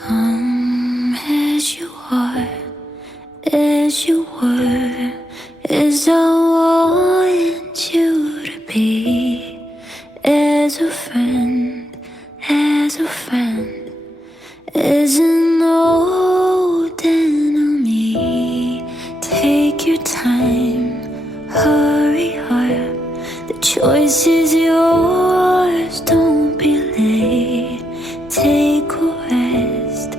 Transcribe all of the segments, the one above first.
Come as you are, as you were, as I want you to be, as a friend, as a friend, as an old enemy. Take your time, hurry up, the choice is yours, don't be late. Take a rest,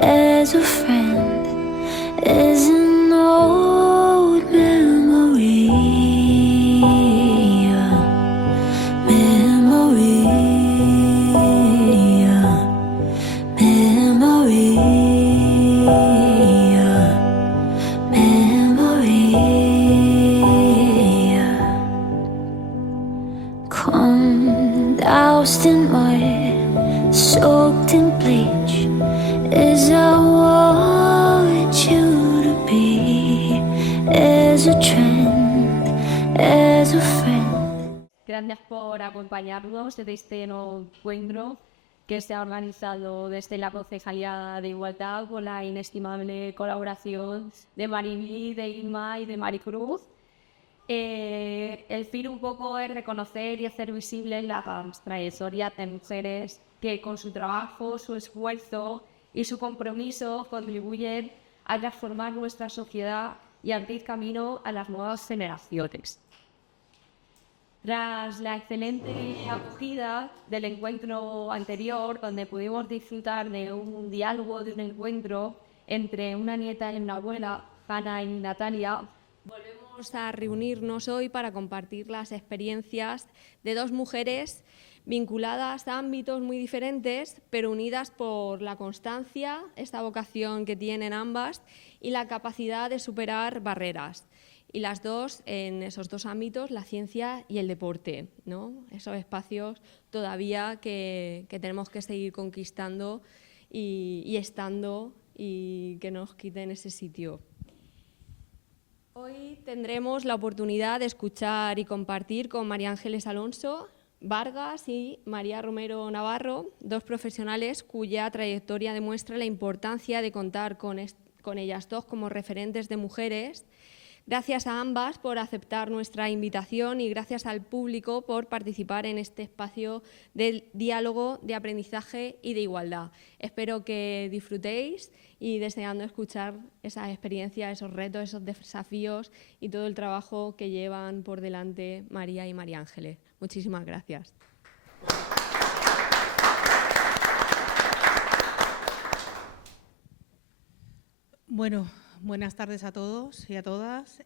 as a friend, as an old memory. Memory, memory, memory. Come doused in mud, soaked in bleach, as I want you to be, as a trend, as a friend. Gracias por acompañarnos en este nuevo encuentro que se ha organizado desde la Concejalía de Igualdad con la inestimable colaboración de Maribí, de Irma y de Maricruz. El fin un poco es reconocer y hacer visibles las trayectorias de mujeres que con su trabajo, su esfuerzo y su compromiso contribuyen a transformar nuestra sociedad y abrir camino a las nuevas generaciones. Tras la excelente acogida del encuentro anterior, donde pudimos disfrutar de un diálogo, de un encuentro entre una nieta y una abuela, Hanna y Natalia, volvemos a reunirnos hoy para compartir las experiencias de dos mujeres vinculadas a ámbitos muy diferentes, pero unidas por la constancia, esta vocación que tienen ambas y la capacidad de superar barreras. Y las dos en esos dos ámbitos, la ciencia y el deporte, ¿no? Esos espacios todavía que tenemos que seguir conquistando y estando y que nos quiten ese sitio. Hoy tendremos la oportunidad de escuchar y compartir con María Ángeles Alonso Vargas y María Romero Navarro, dos profesionales cuya trayectoria demuestra la importancia de contar con ellas dos como referentes de mujeres. Gracias a ambas por aceptar nuestra invitación y gracias al público por participar en este espacio de diálogo, de aprendizaje y de igualdad. Espero que disfrutéis y deseando escuchar esas experiencias, esos retos, esos desafíos y todo el trabajo que llevan por delante María y María Ángeles. Muchísimas gracias. Bueno, buenas tardes a todos y a todas.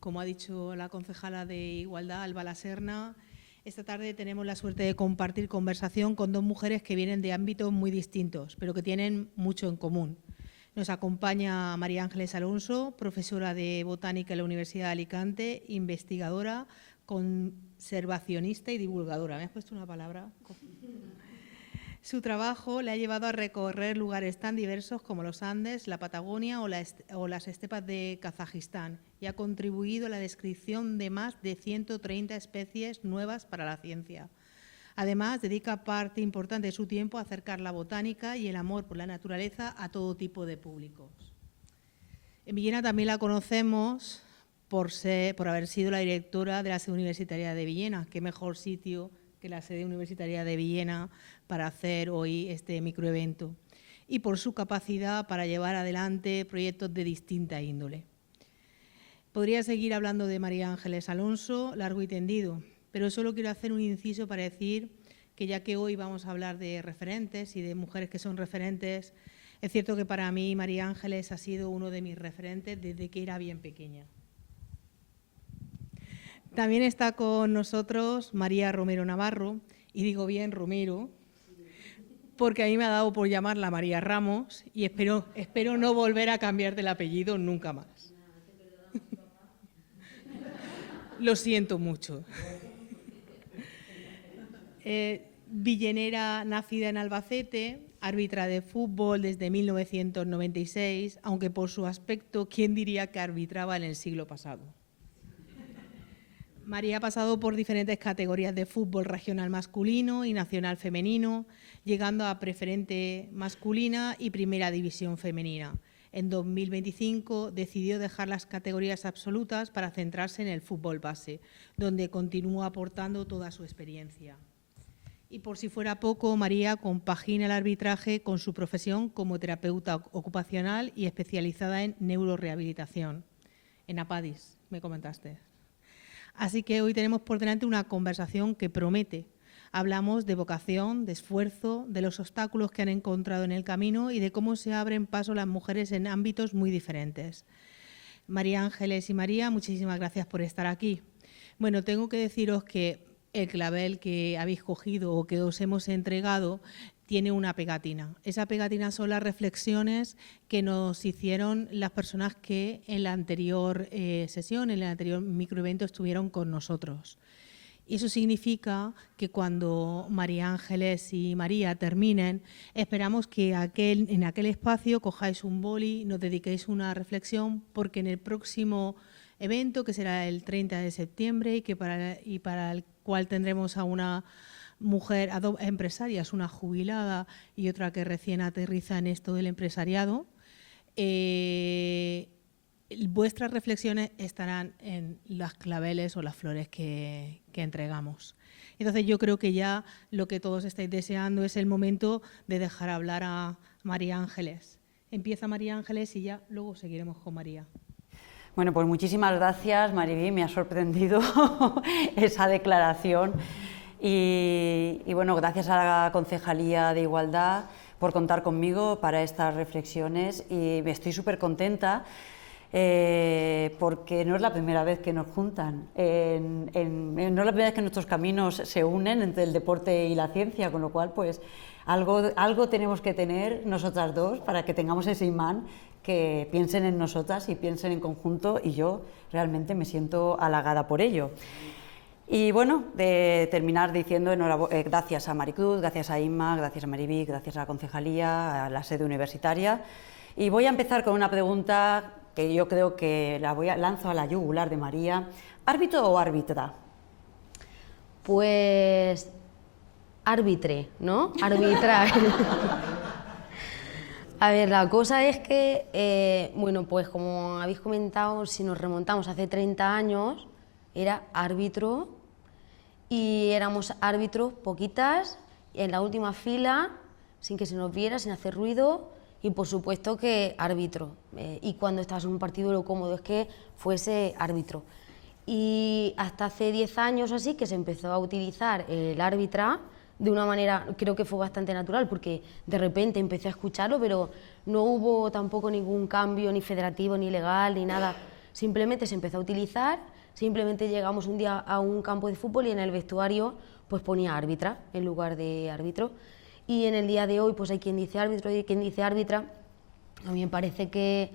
Como ha dicho la concejala de Igualdad, Alba Laserna, esta tarde tenemos la suerte de compartir conversación con dos mujeres que vienen de ámbitos muy distintos, pero que tienen mucho en común. Nos acompaña María Ángeles Alonso, profesora de Botánica en la Universidad de Alicante, investigadora, conservacionista y divulgadora. ¿Me has puesto una palabra? Su trabajo le ha llevado a recorrer lugares tan diversos como los Andes, la Patagonia o las estepas de Kazajistán y ha contribuido a la descripción de más de 130 especies nuevas para la ciencia. Además, dedica parte importante de su tiempo a acercar la botánica y el amor por la naturaleza a todo tipo de públicos. En Villena también la conocemos por haber sido la directora de la sede universitaria de Villena. Qué mejor sitio que la sede universitaria de Villena para hacer hoy este microevento y por su capacidad para llevar adelante proyectos de distinta índole. Podría seguir hablando de María Ángeles Alonso largo y tendido, pero solo quiero hacer un inciso para decir que ya que hoy vamos a hablar de referentes y de mujeres que son referentes, es cierto que para mí María Ángeles ha sido uno de mis referentes desde que era bien pequeña. También está con nosotros María Romero Navarro, y digo bien Romero, porque a mí me ha dado por llamarla María Ramos y espero no volver a cambiar del apellido nunca más. Lo siento mucho. Villenera, nacida en Albacete, árbitra de fútbol desde 1996, aunque por su aspecto, ¿quién diría que arbitraba en el siglo pasado? María ha pasado por diferentes categorías de fútbol regional masculino y nacional femenino llegando a preferente masculina y primera división femenina. En 2025 decidió dejar las categorías absolutas para centrarse en el fútbol base, donde continúa aportando toda su experiencia. Y por si fuera poco, María compagina el arbitraje con su profesión como terapeuta ocupacional y especializada en neurorehabilitación. En APADIS, me comentaste. Así que hoy tenemos por delante una conversación que promete. Hablamos de vocación, de esfuerzo, de los obstáculos que han encontrado en el camino y de cómo se abren paso las mujeres en ámbitos muy diferentes. María Ángeles y María, muchísimas gracias por estar aquí. Bueno, tengo que deciros que el clavel que habéis cogido o que os hemos entregado tiene una pegatina. Esa pegatina son las reflexiones que nos hicieron las personas que en la anterior sesión, en el anterior microevento estuvieron con nosotros. Y eso significa que cuando María Ángeles y María terminen, esperamos que en aquel espacio cojáis un boli, nos dediquéis una reflexión, porque en el próximo evento, que será el 30 de septiembre y para el cual tendremos a una mujer, a dos empresarias, una jubilada y otra que recién aterriza en esto del empresariado, vuestras reflexiones estarán en las claveles o las flores que entregamos. Entonces yo creo que ya lo que todos estáis deseando es el momento de dejar hablar a María Ángeles. Empieza María Ángeles y ya luego seguiremos con María. Bueno, pues muchísimas gracias, Mariví, me ha sorprendido esa declaración. Y bueno, gracias a la Concejalía de Igualdad por contar conmigo para estas reflexiones y me estoy súper contenta. Porque no es la primera vez que nos juntan, no es la primera vez que nuestros caminos se unen entre el deporte y la ciencia, con lo cual pues algo tenemos que tener nosotras dos para que tengamos ese imán, que piensen en nosotras y piensen en conjunto, y yo realmente me siento halagada por ello. Y bueno, de terminar diciendo gracias a Maricruz, gracias a Inma, gracias a Mariví, gracias a la Concejalía, a la sede universitaria. Y voy a empezar con una pregunta que yo creo que lanzo a la yugular de María. ¿Árbitro o árbitra? Pues árbitre, ¿no? Arbitrar. A ver, la cosa es que, bueno, pues como habéis comentado, si nos remontamos hace 30 años, era árbitro y éramos árbitros poquitas, en la última fila, sin que se nos viera, sin hacer ruido. Y por supuesto que árbitro, y cuando estás en un partido lo cómodo es que fuese árbitro. Y hasta hace 10 años así que se empezó a utilizar el árbitra de una manera, creo que fue bastante natural, porque de repente empecé a escucharlo, pero no hubo tampoco ningún cambio ni federativo, ni legal, ni nada. Simplemente se empezó a utilizar, simplemente llegamos un día a un campo de fútbol y en el vestuario pues ponía árbitra en lugar de árbitro. Y en el día de hoy pues hay quien dice árbitro y quien dice árbitra. A mí me parece que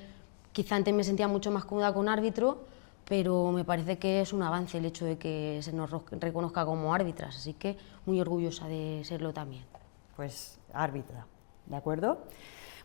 quizá antes me sentía mucho más cómoda con árbitro, pero me parece que es un avance el hecho de que se nos reconozca como árbitras, así que muy orgullosa de serlo también. Pues árbitra, ¿de acuerdo?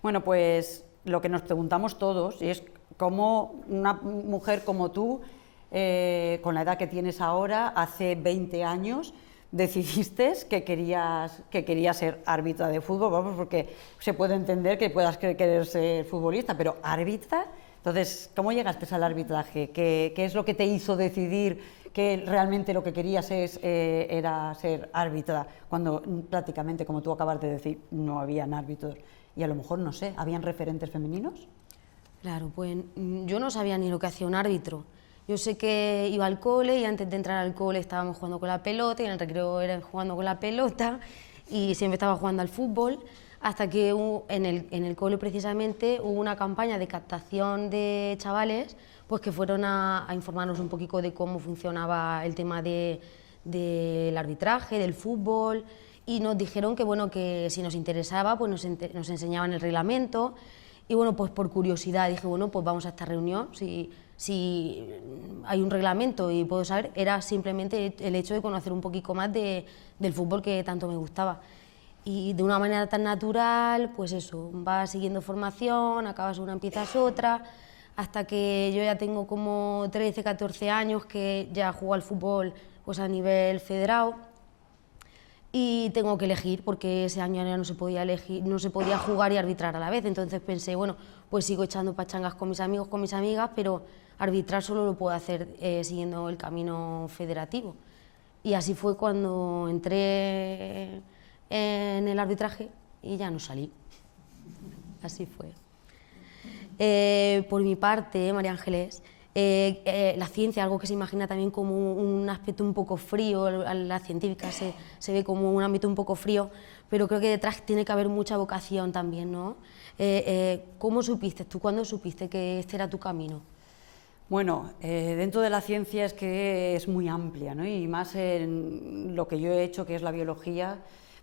Bueno, pues lo que nos preguntamos todos es cómo una mujer como tú, con la edad que tienes ahora, hace 20 años, decidiste que querías ser árbitra de fútbol, vamos, porque se puede entender que puedas querer ser futbolista, pero árbitra. Entonces, ¿cómo llegaste al arbitraje? ¿Qué es lo que te hizo decidir que realmente lo que querías era ser árbitra, cuando prácticamente, como tú acabas de decir, no habían árbitros y a lo mejor, no sé, ¿habían referentes femeninos? Claro, pues yo no sabía ni lo que hacía un árbitro. Yo sé que iba al cole y antes de entrar al cole estábamos jugando con la pelota y en el recreo era jugando con la pelota y siempre estaba jugando al fútbol, hasta que en el cole precisamente hubo una campaña de captación de chavales pues que fueron a informarnos un poquito de cómo funcionaba el tema del arbitraje, del fútbol, y nos dijeron que, bueno, que si nos interesaba pues nos enseñaban el reglamento. Y bueno, pues por curiosidad dije, bueno, pues vamos a esta reunión, si hay un reglamento y puedo saber, era simplemente el hecho de conocer un poquito más del fútbol que tanto me gustaba. Y de una manera tan natural, pues eso, vas siguiendo formación, acabas una, empiezas otra, hasta que yo ya tengo como 13, 14 años que ya juego al fútbol pues a nivel federado. y tengo que elegir porque ese año ya no se podía elegir, no se podía jugar y arbitrar a la vez. Entonces pensé, bueno, pues sigo echando pachangas con mis amigos, con mis amigas, pero arbitrar solo lo puedo hacer siguiendo el camino federativo. Y así fue cuando entré en el arbitraje y ya no salí. Así fue. Por mi parte, María Ángeles, la ciencia, algo que se imagina también como un aspecto un poco frío, la científica se ve como un ámbito un poco frío, pero creo que detrás tiene que haber mucha vocación también, ¿no? ¿Cómo supiste tú, cuándo supiste que este era tu camino? Bueno, dentro de la ciencia es que es muy amplia, ¿no? Y más en lo que yo he hecho, que es la biología,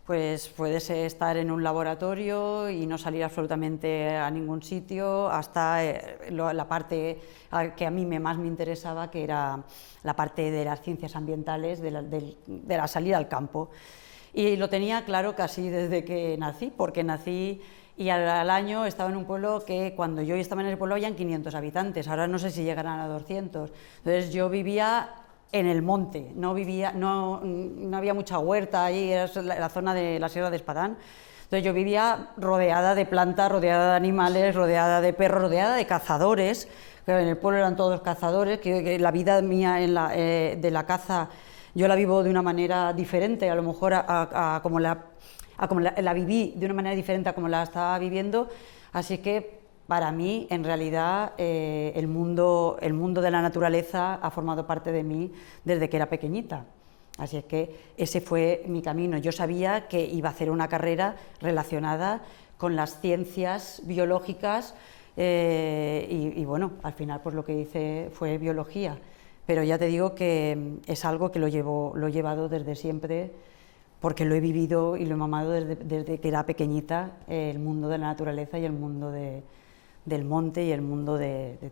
pues puedes estar en un laboratorio y no salir absolutamente a ningún sitio, hasta la parte que a mí más me interesaba, que era la parte de las ciencias ambientales, de la salida al campo. Y lo tenía claro casi desde que nací, porque nací y al año estaba en un pueblo que cuando yo estaba en el pueblo habían 500 habitantes, ahora no sé si llegarán a 200. Entonces yo vivía en el monte, no había mucha huerta, ahí era la zona de la Sierra de Espadán. Entonces yo vivía rodeada de plantas, rodeada de animales, rodeada de perros, rodeada de cazadores, que en el pueblo eran todos cazadores, que la vida mía de la caza yo la vivo de una manera diferente, a lo mejor a como la viví de una manera diferente a como la estaba viviendo, así que para mí, en realidad, el mundo de la naturaleza ha formado parte de mí desde que era pequeñita. Así es que ese fue mi camino. Yo sabía que iba a hacer una carrera relacionada con las ciencias biológicas y bueno, al final pues lo que hice fue biología. Pero ya te digo que es algo que lo he llevado desde siempre, porque lo he vivido y lo he mamado desde que era pequeñita, el mundo de la naturaleza y el mundo del monte y el mundo de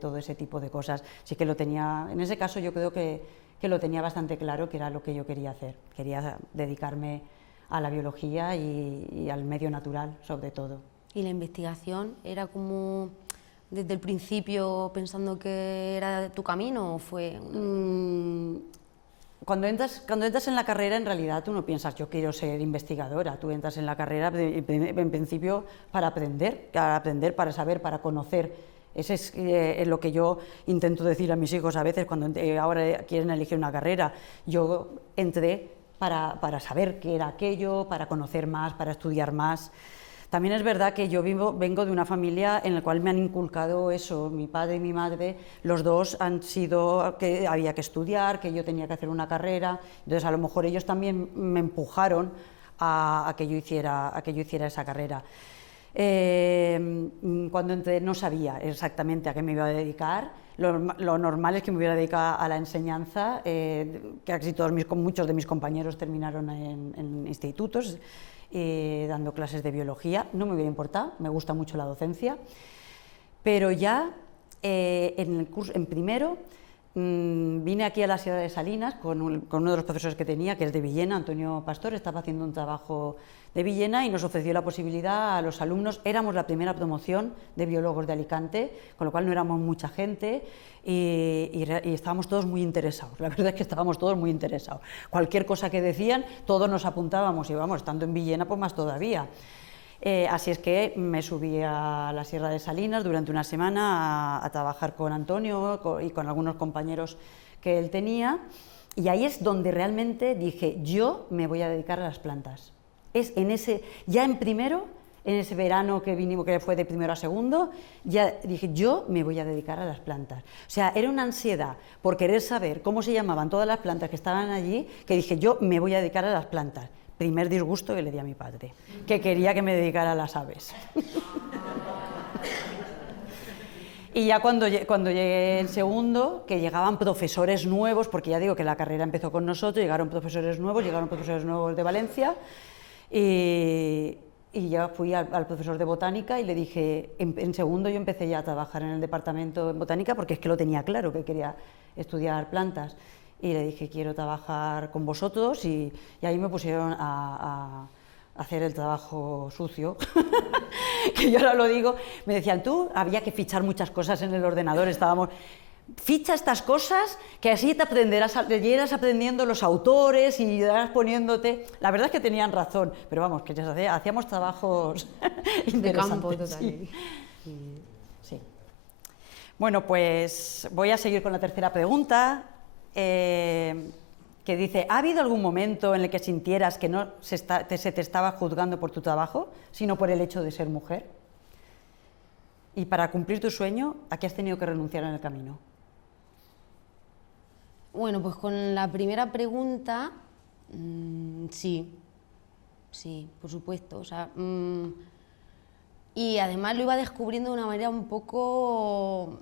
todo ese tipo de cosas. Sí que lo tenía, en ese caso yo creo que lo tenía bastante claro, que era lo que yo quería hacer. Quería dedicarme a la biología y al medio natural, sobre todo. ¿Y la investigación era como desde el principio pensando que era tu camino o fue...? Cuando entras en la carrera, en realidad tú no piensas yo quiero ser investigadora, tú entras en la carrera en principio para aprender, para saber, para conocer. Ese es lo que yo intento decir a mis hijos a veces cuando ahora quieren elegir una carrera. Yo entré para saber qué era aquello, para conocer más, para estudiar más. También es verdad que yo vengo de una familia en la cual me han inculcado eso, mi padre y mi madre, los dos han sido que había que estudiar, que yo tenía que hacer una carrera, entonces a lo mejor ellos también me empujaron a que yo hiciera esa carrera. Cuando entré no sabía exactamente a qué me iba a dedicar, lo normal es que me hubiera dedicado a la enseñanza, que casi muchos de mis compañeros terminaron en institutos, dando clases de biología. No me hubiera importado, me gusta mucho la docencia, pero ya en primero vine aquí a la Sierra de Salinas con uno de los profesores que tenía, que es de Villena, Antonio Pastor, estaba haciendo un trabajo de Villena y nos ofreció la posibilidad a los alumnos. Éramos la primera promoción de biólogos de Alicante, con lo cual no éramos mucha gente y estábamos todos muy interesados. La verdad es que estábamos todos muy interesados. Cualquier cosa que decían, todos nos apuntábamos y vamos, estando en Villena, pues más todavía. Así es que me subí a la Sierra de Salinas durante una semana a trabajar con Antonio y con algunos compañeros que él tenía, y ahí es donde realmente dije, yo me voy a dedicar a las plantas. Ya en primero, en ese verano que vinimos, que fue de primero a segundo, ya dije, yo me voy a dedicar a las plantas. O sea, era una ansiedad por querer saber cómo se llamaban todas las plantas que estaban allí, que dije, yo me voy a dedicar a las plantas. Primer disgusto que le di a mi padre, que quería que me dedicara a las aves. Y ya cuando llegué en segundo, que llegaban profesores nuevos, porque ya digo que la carrera empezó con nosotros, llegaron profesores nuevos de Valencia, y ya fui al profesor de botánica y le dije, en segundo yo empecé ya a trabajar en el departamento de botánica, porque es que lo tenía claro, que quería estudiar plantas. Y le dije, quiero trabajar con vosotros, y ahí me pusieron a hacer el trabajo sucio, que yo ahora lo digo. Me decían, había que fichar muchas cosas en el ordenador, ficha estas cosas, que así te irás aprendiendo los autores y irás poniéndote. La verdad es que tenían razón, pero vamos, que hacíamos trabajos De campo interesantes. total. Sí. Bueno, pues voy a seguir con la tercera pregunta, que dice, ¿ha habido algún momento en el que sintieras que no se te estaba juzgando por tu trabajo, sino por el hecho de ser mujer? Y para cumplir tu sueño, ¿a qué has tenido que renunciar en el camino? Bueno, pues con la primera pregunta, sí, por supuesto. O sea, y además lo iba descubriendo de una manera un poco,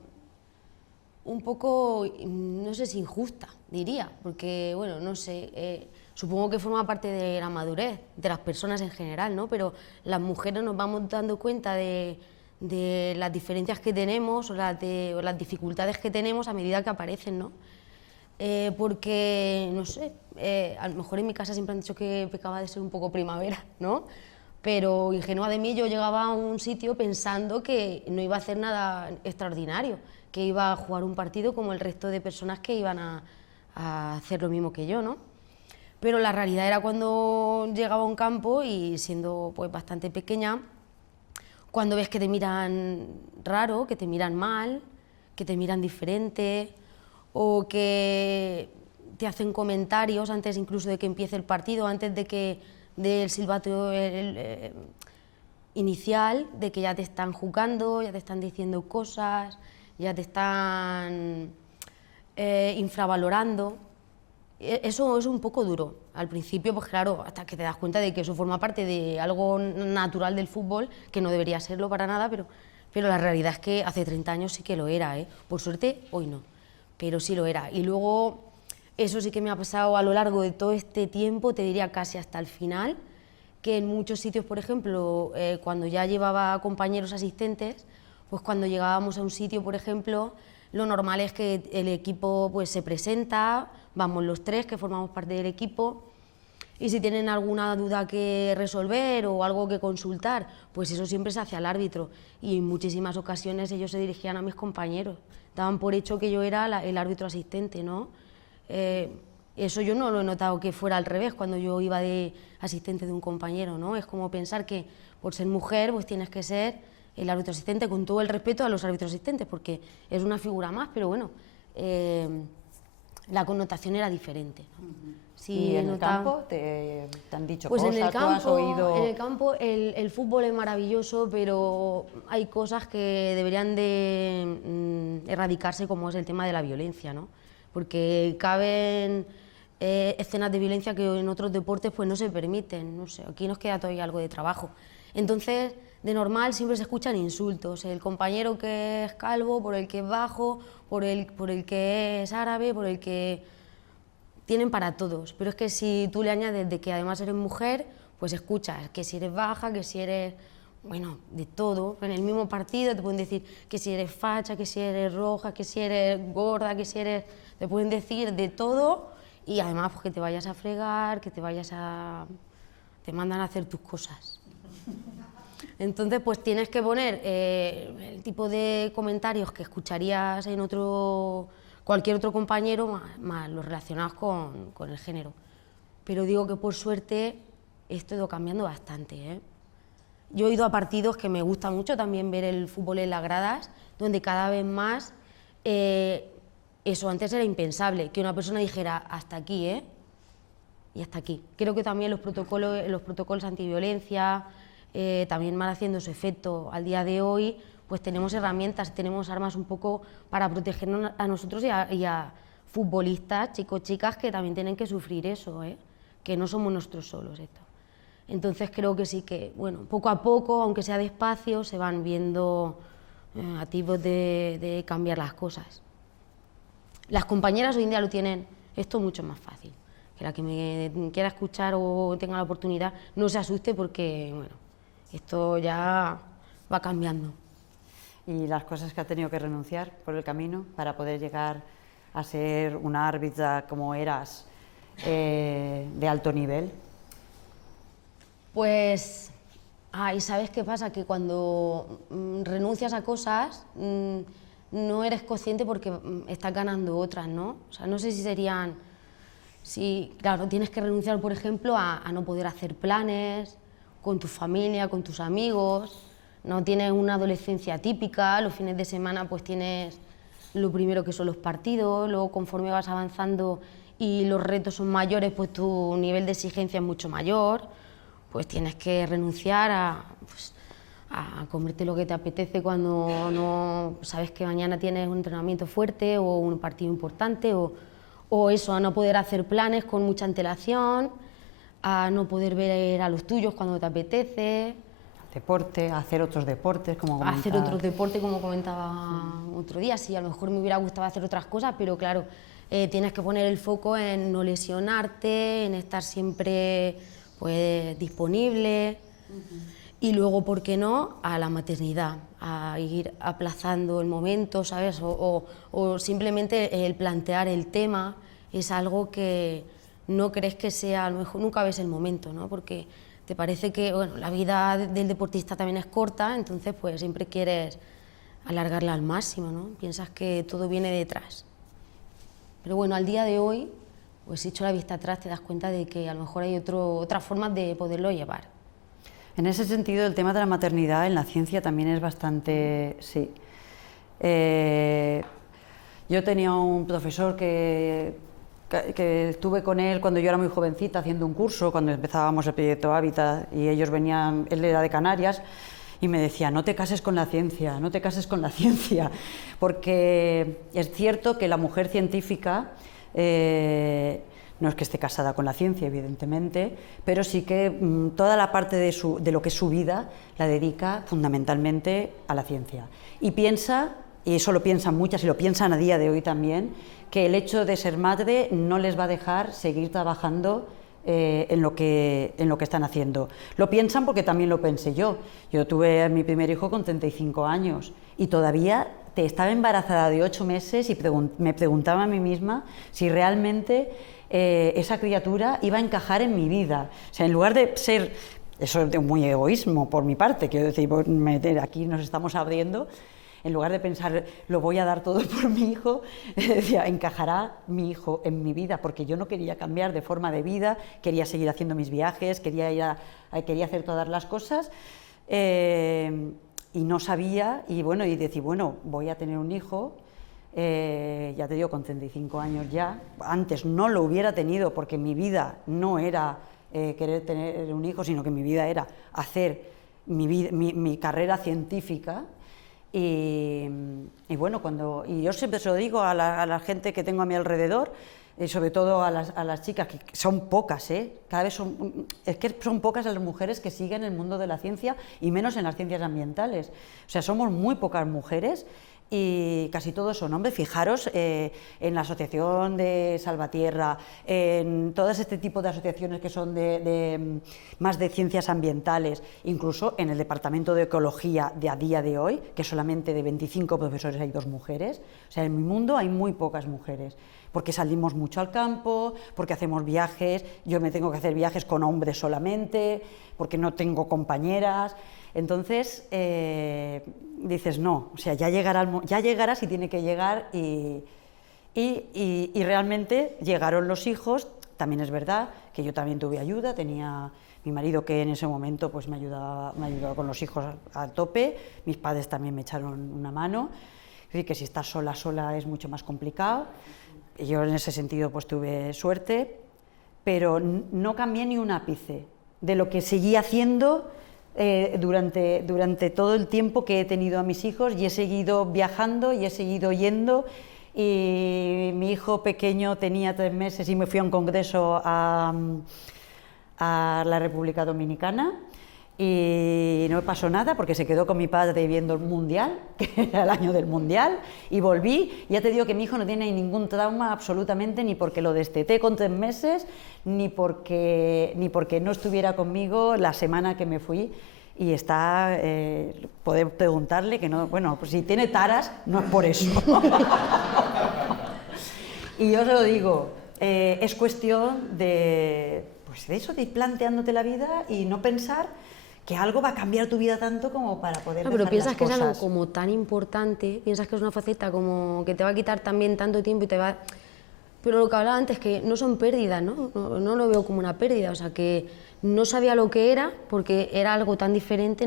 no sé si injusta, diría, porque, bueno, no sé, supongo que forma parte de la madurez de las personas en general, ¿no? Pero las mujeres nos vamos dando cuenta de las diferencias que tenemos o las dificultades que tenemos a medida que aparecen, ¿no? Porque, no sé, a lo mejor en mi casa siempre han dicho que pecaba de ser un poco primavera, ¿no? Pero ingenua de mí, yo llegaba a un sitio pensando que no iba a hacer nada extraordinario, que iba a jugar un partido como el resto de personas que iban a hacer lo mismo que yo, ¿no? Pero la realidad era cuando llegaba a un campo y siendo pues bastante pequeña, cuando ves que te miran raro, que te miran mal, que te miran diferente, o que te hacen comentarios antes incluso de que empiece el partido, antes del silbato inicial, de que ya te están juzgando, ya te están diciendo cosas, ya te están infravalorando. Eso es un poco duro al principio, pues claro, hasta que te das cuenta de que eso forma parte de algo natural del fútbol, que no debería serlo para nada, pero la realidad es que hace 30 años sí que lo era, ¿eh? Por suerte hoy no, pero sí lo era. Y luego eso sí que me ha pasado a lo largo de todo este tiempo, te diría casi hasta el final, que en muchos sitios, por ejemplo, cuando ya llevaba compañeros asistentes, pues cuando llegábamos a un sitio, por ejemplo, lo normal es que el equipo pues se presenta, vamos los tres que formamos parte del equipo, y si tienen alguna duda que resolver o algo que consultar, pues eso siempre se hace al árbitro, y en muchísimas ocasiones ellos se dirigían a mis compañeros, daban por hecho que yo era el árbitro asistente, ¿no? Eso yo no lo he notado que fuera al revés cuando yo iba de asistente de un compañero, ¿no? Es como pensar que por ser mujer pues tienes que ser el árbitro asistente, con todo el respeto a los árbitros asistentes, porque es una figura más, pero bueno, la connotación era diferente, ¿no? Sí, ¿Y en el campo te han dicho pues cosas? en el ¿Tú has oído? En el campo el fútbol es maravilloso, pero hay cosas que deberían de erradicarse, como es el tema de la violencia, ¿no? Porque caben escenas de violencia que en otros deportes pues no se permiten, no sé, aquí nos queda todavía algo de trabajo. Entonces, de normal siempre se escuchan insultos, el compañero que es calvo, por el que es bajo, por el que es árabe, por el que... Tienen para todos, pero es que si tú le añades de que además eres mujer, pues escuchas que si eres baja, que si eres, bueno, de todo. En el mismo partido te pueden decir que si eres facha, que si eres roja, que si eres gorda, que si eres... Te pueden decir de todo y además pues, que te vayas a fregar, que te vayas a... te mandan a hacer tus cosas. Entonces pues tienes que poner el tipo de comentarios que escucharías en cualquier otro compañero, más los relacionados con el género. Pero digo que por suerte esto ha ido cambiando bastante, ¿eh? Yo he ido a partidos que me gusta mucho también ver el fútbol en las gradas, donde cada vez más, eso antes era impensable, que una persona dijera hasta aquí, ¿eh? Y hasta aquí. Creo que también los protocolos antiviolencia también van haciendo su efecto al día de hoy. Pues tenemos herramientas, tenemos armas un poco para protegernos a nosotros y a futbolistas, chicos, chicas, que también tienen que sufrir eso, ¿eh? Que no somos nosotros solos esto. Entonces creo que sí que, bueno, poco a poco, aunque sea despacio, se van viendo atisbos de cambiar las cosas. Las compañeras hoy en día lo tienen esto mucho más fácil. Que la que me quiera escuchar o tenga la oportunidad no se asuste porque, bueno, esto ya va cambiando. ¿Y las cosas que ha tenido que renunciar por el camino para poder llegar a ser una árbitra como eras, de alto nivel? Pues, ¿sabes qué pasa? Que cuando renuncias a cosas, no eres consciente porque estás ganando otras, ¿no? O sea, no sé si serían... Si, claro, tienes que renunciar, por ejemplo, a no poder hacer planes con tu familia, con tus amigos, no tienes una adolescencia típica, los fines de semana pues tienes lo primero que son los partidos, luego conforme vas avanzando y los retos son mayores, pues tu nivel de exigencia es mucho mayor, pues tienes que renunciar a comerte lo que te apetece cuando no sabes que mañana tienes un entrenamiento fuerte o un partido importante, o eso, a no poder hacer planes con mucha antelación, a no poder ver a los tuyos cuando te apetece. Deporte, hacer otros deportes, como comentabas. Hacer otros deportes, como comentaba otro día, sí, a lo mejor me hubiera gustado hacer otras cosas, pero claro, tienes que poner el foco en no lesionarte, en estar siempre pues, disponible. Y luego, ¿por qué no?, a la maternidad, a ir aplazando el momento, ¿sabes? O simplemente el plantear el tema es algo que no crees que sea, a lo mejor nunca ves el momento, ¿no? Porque te parece que bueno, la vida del deportista también es corta, entonces pues siempre quieres alargarla al máximo, ¿no? Piensas que todo viene detrás. Pero bueno, al día de hoy, pues si echas la vista atrás te das cuenta de que a lo mejor hay otras formas de poderlo llevar. En ese sentido, el tema de la maternidad en la ciencia también es bastante... sí. Yo tenía un profesor que estuve con él cuando yo era muy jovencita haciendo un curso, cuando empezábamos el proyecto Hábitat, y ellos venían, él era de Canarias, y me decía, no te cases con la ciencia, no te cases con la ciencia, porque es cierto que la mujer científica... no es que esté casada con la ciencia, evidentemente, pero sí que toda la parte de lo que es su vida la dedica fundamentalmente a la ciencia. Y piensa, y eso lo piensan muchas y lo piensan a día de hoy también, que el hecho de ser madre no les va a dejar seguir trabajando en lo que están haciendo. Lo piensan porque también lo pensé yo. Yo tuve a mi primer hijo con 35 años y todavía estaba embarazada de 8 meses y me preguntaba a mí misma si realmente esa criatura iba a encajar en mi vida. O sea, en lugar de ser, eso es muy egoísmo por mi parte, quiero decir, aquí nos estamos abriendo, en lugar de pensar, lo voy a dar todo por mi hijo, decía, encajará mi hijo en mi vida, porque yo no quería cambiar de forma de vida, quería seguir haciendo mis viajes, quería hacer todas las cosas, y no sabía, y bueno, y decir, bueno, voy a tener un hijo, ya te digo, con 35 años ya, antes no lo hubiera tenido porque mi vida no era querer tener un hijo, sino que mi vida era hacer mi carrera científica. Y bueno, y yo siempre se lo digo a la gente que tengo a mi alrededor, sobre todo a las chicas, que son pocas, cada vez es que son pocas las mujeres que siguen el mundo de la ciencia y menos en las ciencias ambientales. O sea, somos muy pocas mujeres y casi todos son hombres. Fijaros en la asociación de Salvatierra, en todo este tipo de asociaciones que son más de ciencias ambientales, incluso en el departamento de ecología de a día de hoy, que solamente de 25 profesores hay 2 mujeres. O sea, en mi mundo hay muy pocas mujeres, porque salimos mucho al campo, porque hacemos viajes, yo me tengo que hacer viajes con hombres solamente, porque no tengo compañeras. Entonces, dices, no, o sea, ya llegará si tiene que llegar, y realmente llegaron los hijos. También es verdad que yo también tuve ayuda, tenía mi marido que en ese momento pues me ayudaba con los hijos a tope, mis padres también me echaron una mano, es decir, que si estás sola es mucho más complicado. Yo en ese sentido pues tuve suerte, pero no cambié ni un ápice de lo que seguí haciendo durante todo el tiempo que he tenido a mis hijos, y he seguido viajando y he seguido yendo. Y mi hijo pequeño tenía 3 meses y me fui a un congreso a la República Dominicana, y no pasó nada porque se quedó con mi padre viendo el Mundial, que era el año del Mundial, y volví. Ya te digo que mi hijo no tiene ningún trauma absolutamente, ni porque lo desteté con 3 meses, ni porque no estuviera conmigo la semana que me fui. Y está, poder preguntarle que no, bueno, pues si tiene taras, no es por eso. Y yo se lo digo, es cuestión de eso, de ir planteándote la vida y no pensar que algo va a cambiar tu vida tanto como para poder No, pero dejar piensas las que es algo cosas. como tan importante, piensas que es una faceta como que te va a quitar también tanto tiempo y te va... Pero lo que hablaba antes, que no son pérdidas, ¿no? No lo veo como una pérdida, o sea, que no sabía lo que era porque era algo tan diferente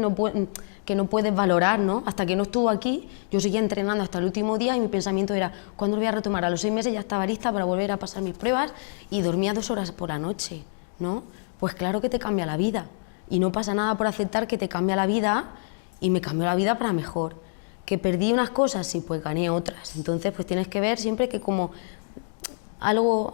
que no puedes valorar, ¿no? Hasta que no estuvo aquí, yo seguía entrenando hasta el último día y mi pensamiento era, ¿cuándo lo voy a retomar? A los 6 meses ya estaba lista para volver a pasar mis pruebas y dormía 2 horas por la noche, ¿no? Pues claro que te cambia la vida y no pasa nada por aceptar que te cambia la vida y me cambió la vida para mejor. Que perdí unas cosas, sí, pues gané otras. Entonces, pues tienes que ver siempre que como algo,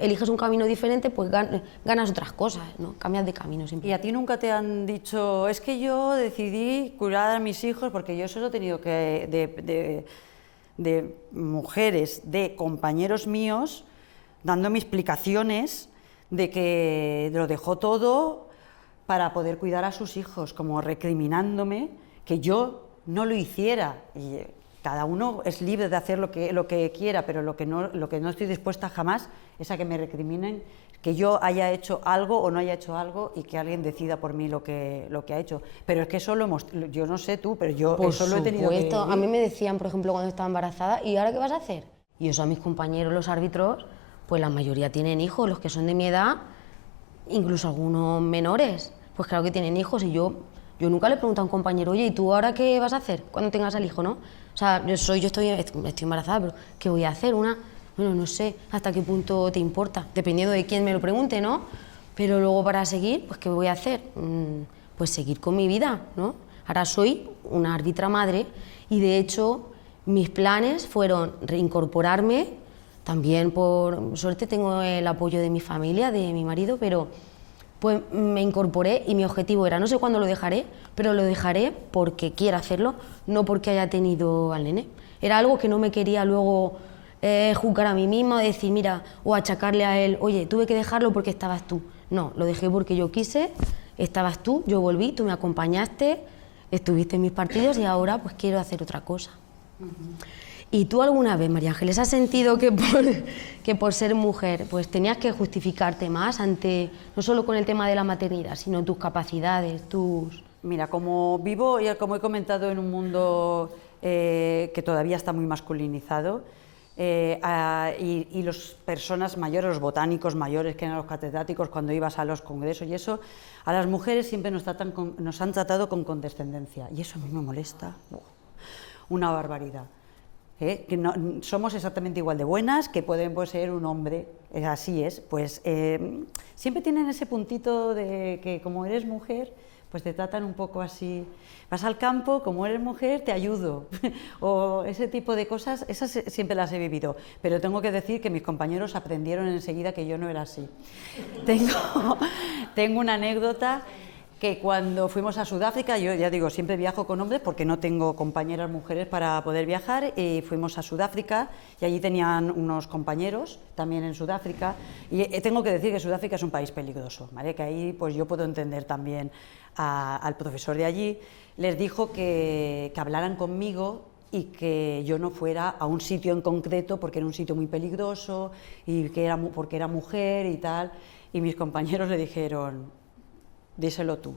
eliges un camino diferente, pues ganas otras cosas, ¿no? Cambias de camino siempre. ¿Y a ti nunca te han dicho, es que yo decidí cuidar a mis hijos porque yo solo he tenido que, de mujeres, de compañeros míos, dándome explicaciones de que lo dejó todo para poder cuidar a sus hijos, como recriminándome que yo no lo hiciera? Y cada uno es libre de hacer lo que quiera, pero lo que no estoy dispuesta jamás es a que me recriminen que yo haya hecho algo o no haya hecho algo y que alguien decida por mí lo que ha hecho. Pero es que eso yo no sé tú, pero yo Por eso lo he tenido que supuesto, vivir. a mí me decían, por ejemplo, cuando estaba embarazada, ¿y ahora qué vas a hacer? Y eso a mis compañeros, los árbitros, pues la mayoría tienen hijos, los que son de mi edad, incluso algunos menores, pues claro que tienen hijos y yo nunca le pregunto a un compañero, oye, ¿y tú ahora qué vas a hacer cuando tengas al hijo, no? O sea, estoy embarazada, pero ¿qué voy a hacer? Bueno, no sé hasta qué punto te importa, dependiendo de quién me lo pregunte, ¿no? Pero luego para seguir, pues ¿qué voy a hacer? Pues seguir con mi vida, ¿no? Ahora soy una árbitra madre y de hecho mis planes fueron reincorporarme, también por suerte tengo el apoyo de mi familia, de mi marido, pero pues me incorporé y mi objetivo era, no sé cuándo lo dejaré, pero lo dejaré porque quiero hacerlo, no porque haya tenido al nene. Era algo que no me quería luego juzgar a mí misma, decir, mira, o achacarle a él, oye, tuve que dejarlo porque estabas tú. No, lo dejé porque yo quise, estabas tú, yo volví, tú me acompañaste, estuviste en mis partidos y ahora pues quiero hacer otra cosa. ¿Y tú alguna vez, María Ángeles, has sentido que por ser mujer pues tenías que justificarte más ante, no solo con el tema de la maternidad, sino tus capacidades, tus... Mira, como vivo y como he comentado en un mundo que todavía está muy masculinizado, y las personas mayores, los botánicos mayores, que eran los catedráticos, cuando ibas a los congresos y eso, a las mujeres siempre nos han tratado con condescendencia, y eso a mí me molesta, una barbaridad. Que no, somos exactamente igual de buenas que pueden ser un hombre, así es, pues siempre tienen ese puntito de que como eres mujer, pues te tratan un poco así, vas al campo, como eres mujer, te ayudo, o ese tipo de cosas, esas siempre las he vivido, pero tengo que decir que mis compañeros aprendieron enseguida que yo no era así. Tengo una anécdota que cuando fuimos a Sudáfrica, yo ya digo, siempre viajo con hombres porque no tengo compañeras mujeres para poder viajar, y fuimos a Sudáfrica y allí tenían unos compañeros también en Sudáfrica, y tengo que decir que Sudáfrica es un país peligroso, ¿vale? Que ahí pues yo puedo entender también al profesor de allí, les dijo que hablaran conmigo y que yo no fuera a un sitio en concreto porque era un sitio muy peligroso y que porque era mujer y tal, y mis compañeros le dijeron, díselo tú.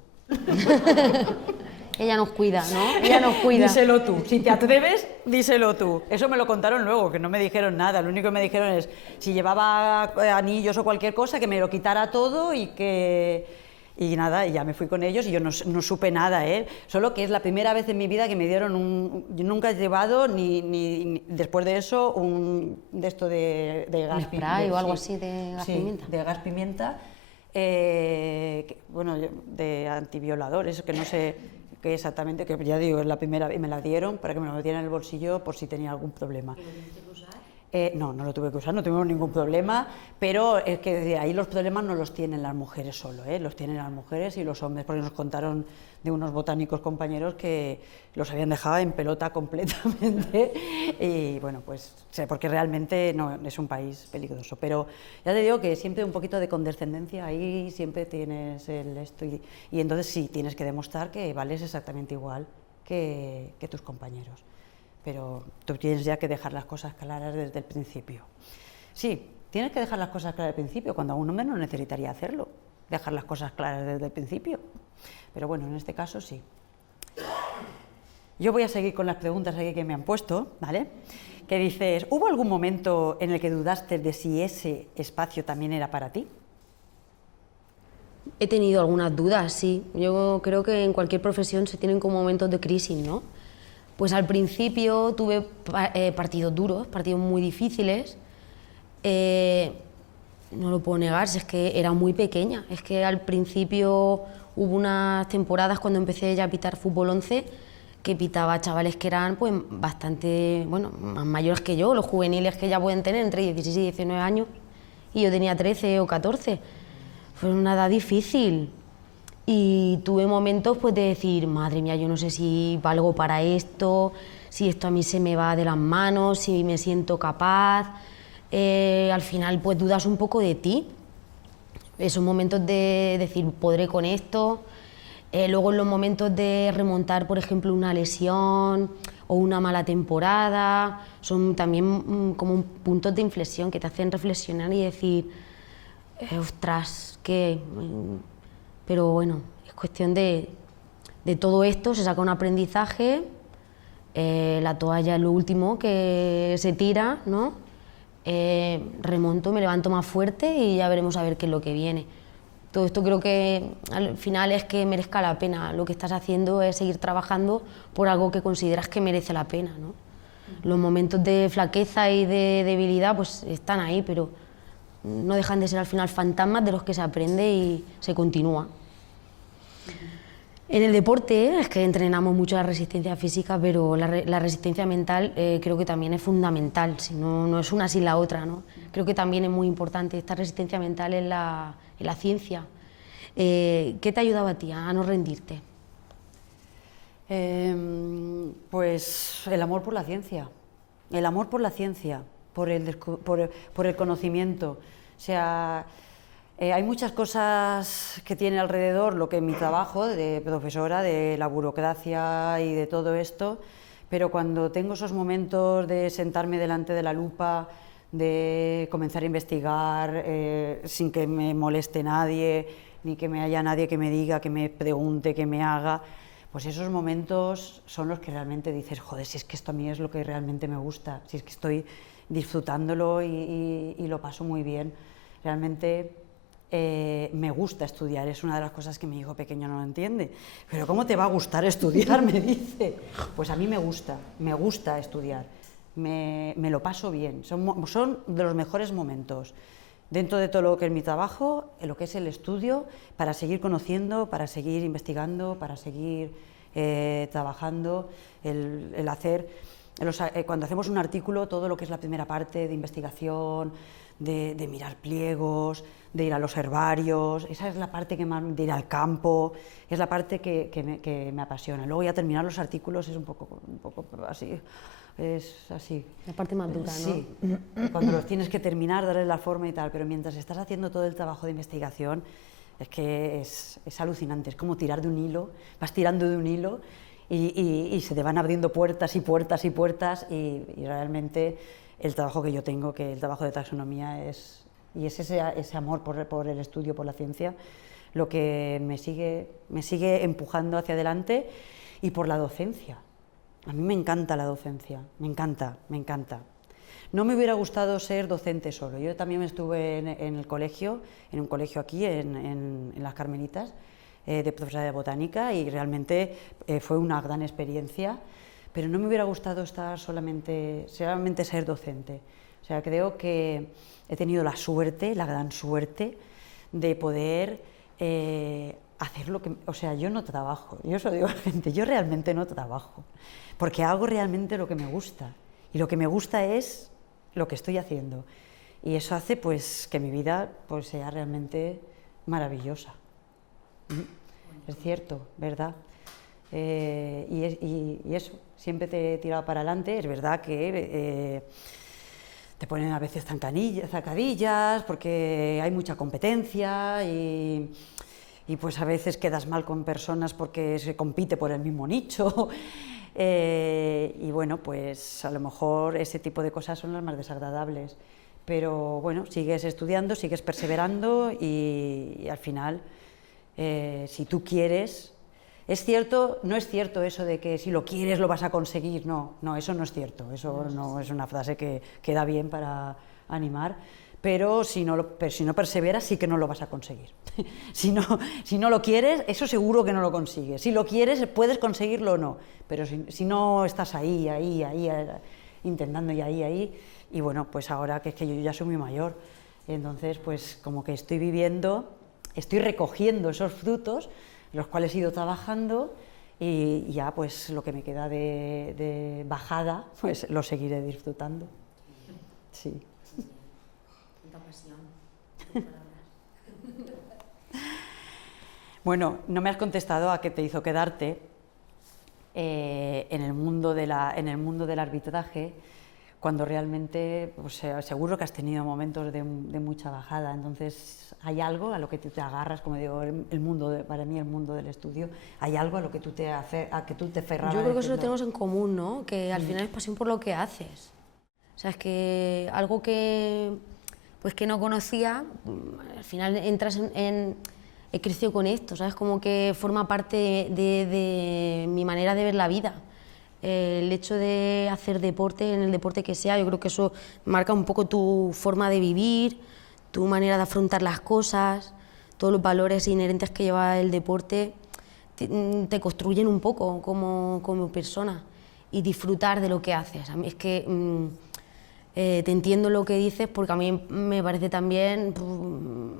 Ella nos cuida, ¿no? Ella nos cuida. Díselo tú, si te atreves, díselo tú. Eso me lo contaron luego, que no me dijeron nada, lo único que me dijeron es, si llevaba anillos o cualquier cosa, que me lo quitara todo y nada, y ya me fui con ellos y yo no supe nada, solo que es la primera vez en mi vida que me dieron yo nunca he llevado ni después de eso de esto de gas ¿Un spray o algo sí, así de gas sí, pimienta? de gas pimienta, bueno, de antivioladores, que no sé qué exactamente, que ya digo, es la primera vez, me la dieron para que me lo metieran en el bolsillo por si tenía algún problema. ¿Y lo tuviste que usar? No lo tuve que usar, no tuvimos ningún problema, pero es que ahí los problemas no los tienen las mujeres solo, los tienen las mujeres y los hombres, porque nos contaron de unos botánicos compañeros que los habían dejado en pelota completamente, y bueno, pues porque realmente no, es un país peligroso, pero ya te digo que siempre un poquito de condescendencia, ahí siempre tienes esto, y entonces sí, tienes que demostrar que vales exactamente igual que tus compañeros. Pero tú tienes ya que dejar las cosas claras desde el principio. Sí, tienes que dejar las cosas claras desde el principio, cuando a un hombre no necesitaría hacerlo, dejar las cosas claras desde el principio. Pero bueno, en este caso sí. Yo voy a seguir con las preguntas aquí que me han puesto, ¿vale? Que dices, ¿hubo algún momento en el que dudaste de si ese espacio también era para ti? He tenido algunas dudas, sí. Yo creo que en cualquier profesión se tienen como momentos de crisis, ¿no? Pues al principio tuve partidos duros, partidos muy difíciles. No lo puedo negar, si es que era muy pequeña. Es que al principio hubo unas temporadas cuando empecé ya a pitar fútbol 11 que pitaba a chavales que eran pues bastante, bueno, más mayores que yo, los juveniles que ya pueden tener entre 16 y 19 años, y yo tenía 13 o 14. Fue una edad difícil y tuve momentos pues de decir, madre mía, yo no sé si valgo para esto, si esto a mí se me va de las manos, si me siento capaz. Al final pues dudas un poco de ti, esos momentos de decir, podré con esto. Luego en los momentos de remontar, por ejemplo, una lesión o una mala temporada, son también como puntos de inflexión que te hacen reflexionar y decir, ostras, ¿qué? Pero bueno, es cuestión de todo esto, se saca un aprendizaje, la toalla es lo último que se tira, ¿no? Remonto, me levanto más fuerte y ya veremos a ver qué es lo que viene. Todo esto creo que al final es que merezca la pena. Lo que estás haciendo es seguir trabajando por algo que consideras que merece la pena, ¿no? Los momentos de flaqueza y de debilidad pues están ahí, pero no dejan de ser al final fantasmas de los que se aprende y se continúa. En el deporte es que entrenamos mucho la resistencia física, pero la resistencia mental creo que también es fundamental, si no, no es una sin la otra, ¿no? Creo que también es muy importante esta resistencia mental en la ciencia. ¿Qué te ha ayudado a ti a no rendirte? Pues el amor por la ciencia, el amor por la ciencia, por el conocimiento. O sea, hay muchas cosas que tiene alrededor lo que es mi trabajo de profesora, de la burocracia y de todo esto, pero cuando tengo esos momentos de sentarme delante de la lupa, de comenzar a investigar sin que me moleste nadie, ni que me haya nadie que me diga, que me pregunte, que me haga, pues esos momentos son los que realmente dices, joder, si es que esto a mí es lo que realmente me gusta, si es que estoy disfrutándolo y lo paso muy bien. Realmente me gusta estudiar, es una de las cosas que mi hijo pequeño no lo entiende. ¿Pero cómo te va a gustar estudiar?, me dice. Pues a mí me gusta estudiar, me lo paso bien, son de los mejores momentos. Dentro de todo lo que es mi trabajo, en lo que es el estudio, para seguir conociendo, para seguir investigando, para seguir trabajando, el hacer, cuando hacemos un artículo, todo lo que es la primera parte de investigación, de mirar pliegos, de ir a los herbarios, esa es la parte que más, de ir al campo, es la parte que me apasiona. Luego ya terminar los artículos es un poco así. Es así. La parte más dura, ¿no? Sí, cuando los tienes que terminar, darle la forma y tal, pero mientras estás haciendo todo el trabajo de investigación, es que es alucinante, es como tirar de un hilo, vas tirando de un hilo y se te van abriendo puertas y puertas y puertas y realmente el trabajo que yo tengo, que el trabajo de taxonomía es ese amor por el estudio, por la ciencia, lo que me sigue empujando hacia adelante, y por la docencia. A mí me encanta la docencia, me encanta. No me hubiera gustado ser docente solo. Yo también estuve en el colegio, en un colegio aquí, en Las Carmelitas, de profesora de botánica, y realmente fue una gran experiencia, pero no me hubiera gustado estar solamente ser docente. O sea, creo que he tenido la gran suerte, de poder hacer lo que... O sea, yo no trabajo, yo eso digo a la gente, yo realmente no trabajo, porque hago realmente lo que me gusta, y lo que me gusta es lo que estoy haciendo, y eso hace pues que mi vida pues sea realmente maravillosa. Es cierto, ¿verdad? Y eso, siempre te he tirado para adelante. Es verdad que te ponen a veces zancadillas porque hay mucha competencia y pues a veces quedas mal con personas porque se compite por el mismo nicho. Y bueno, pues a lo mejor ese tipo de cosas son las más desagradables, pero bueno, sigues estudiando, sigues perseverando y al final si tú quieres. ¿Es cierto? No es cierto eso de que si lo quieres lo vas a conseguir, no, eso no es cierto, eso no es una frase que queda bien para animar, pero si no perseveras sí que no lo vas a conseguir. si no lo quieres, eso seguro que no lo consigues. Si lo quieres, puedes conseguirlo o no, pero si no estás ahí, intentando ahí, y bueno, pues ahora que es que yo ya soy muy mayor, entonces pues como que estoy recogiendo esos frutos, los cuales he ido trabajando, y ya pues lo que me queda de bajada, pues lo seguiré disfrutando. Sí. Bueno, no me has contestado a qué te hizo quedarte en el mundo del arbitraje, cuando realmente, pues, seguro que has tenido momentos de mucha bajada. Entonces, ¿hay algo a lo que tú te agarras? Como digo, para mí el mundo del estudio, ¿hay algo a lo que tú te aferrabas? Yo creo que eso lo tenemos en común, ¿no? Que al final es pasión por lo que haces. O sea, es que algo que no conocía, al final entras he crecido con esto, ¿sabes? Como que forma parte de mi manera de ver la vida. El hecho de hacer deporte, en el deporte que sea, yo creo que eso marca un poco tu forma de vivir, tu manera de afrontar las cosas, todos los valores inherentes que lleva el deporte te construyen un poco como persona, y disfrutar de lo que haces. A mí es que te entiendo lo que dices, porque a mí me parece también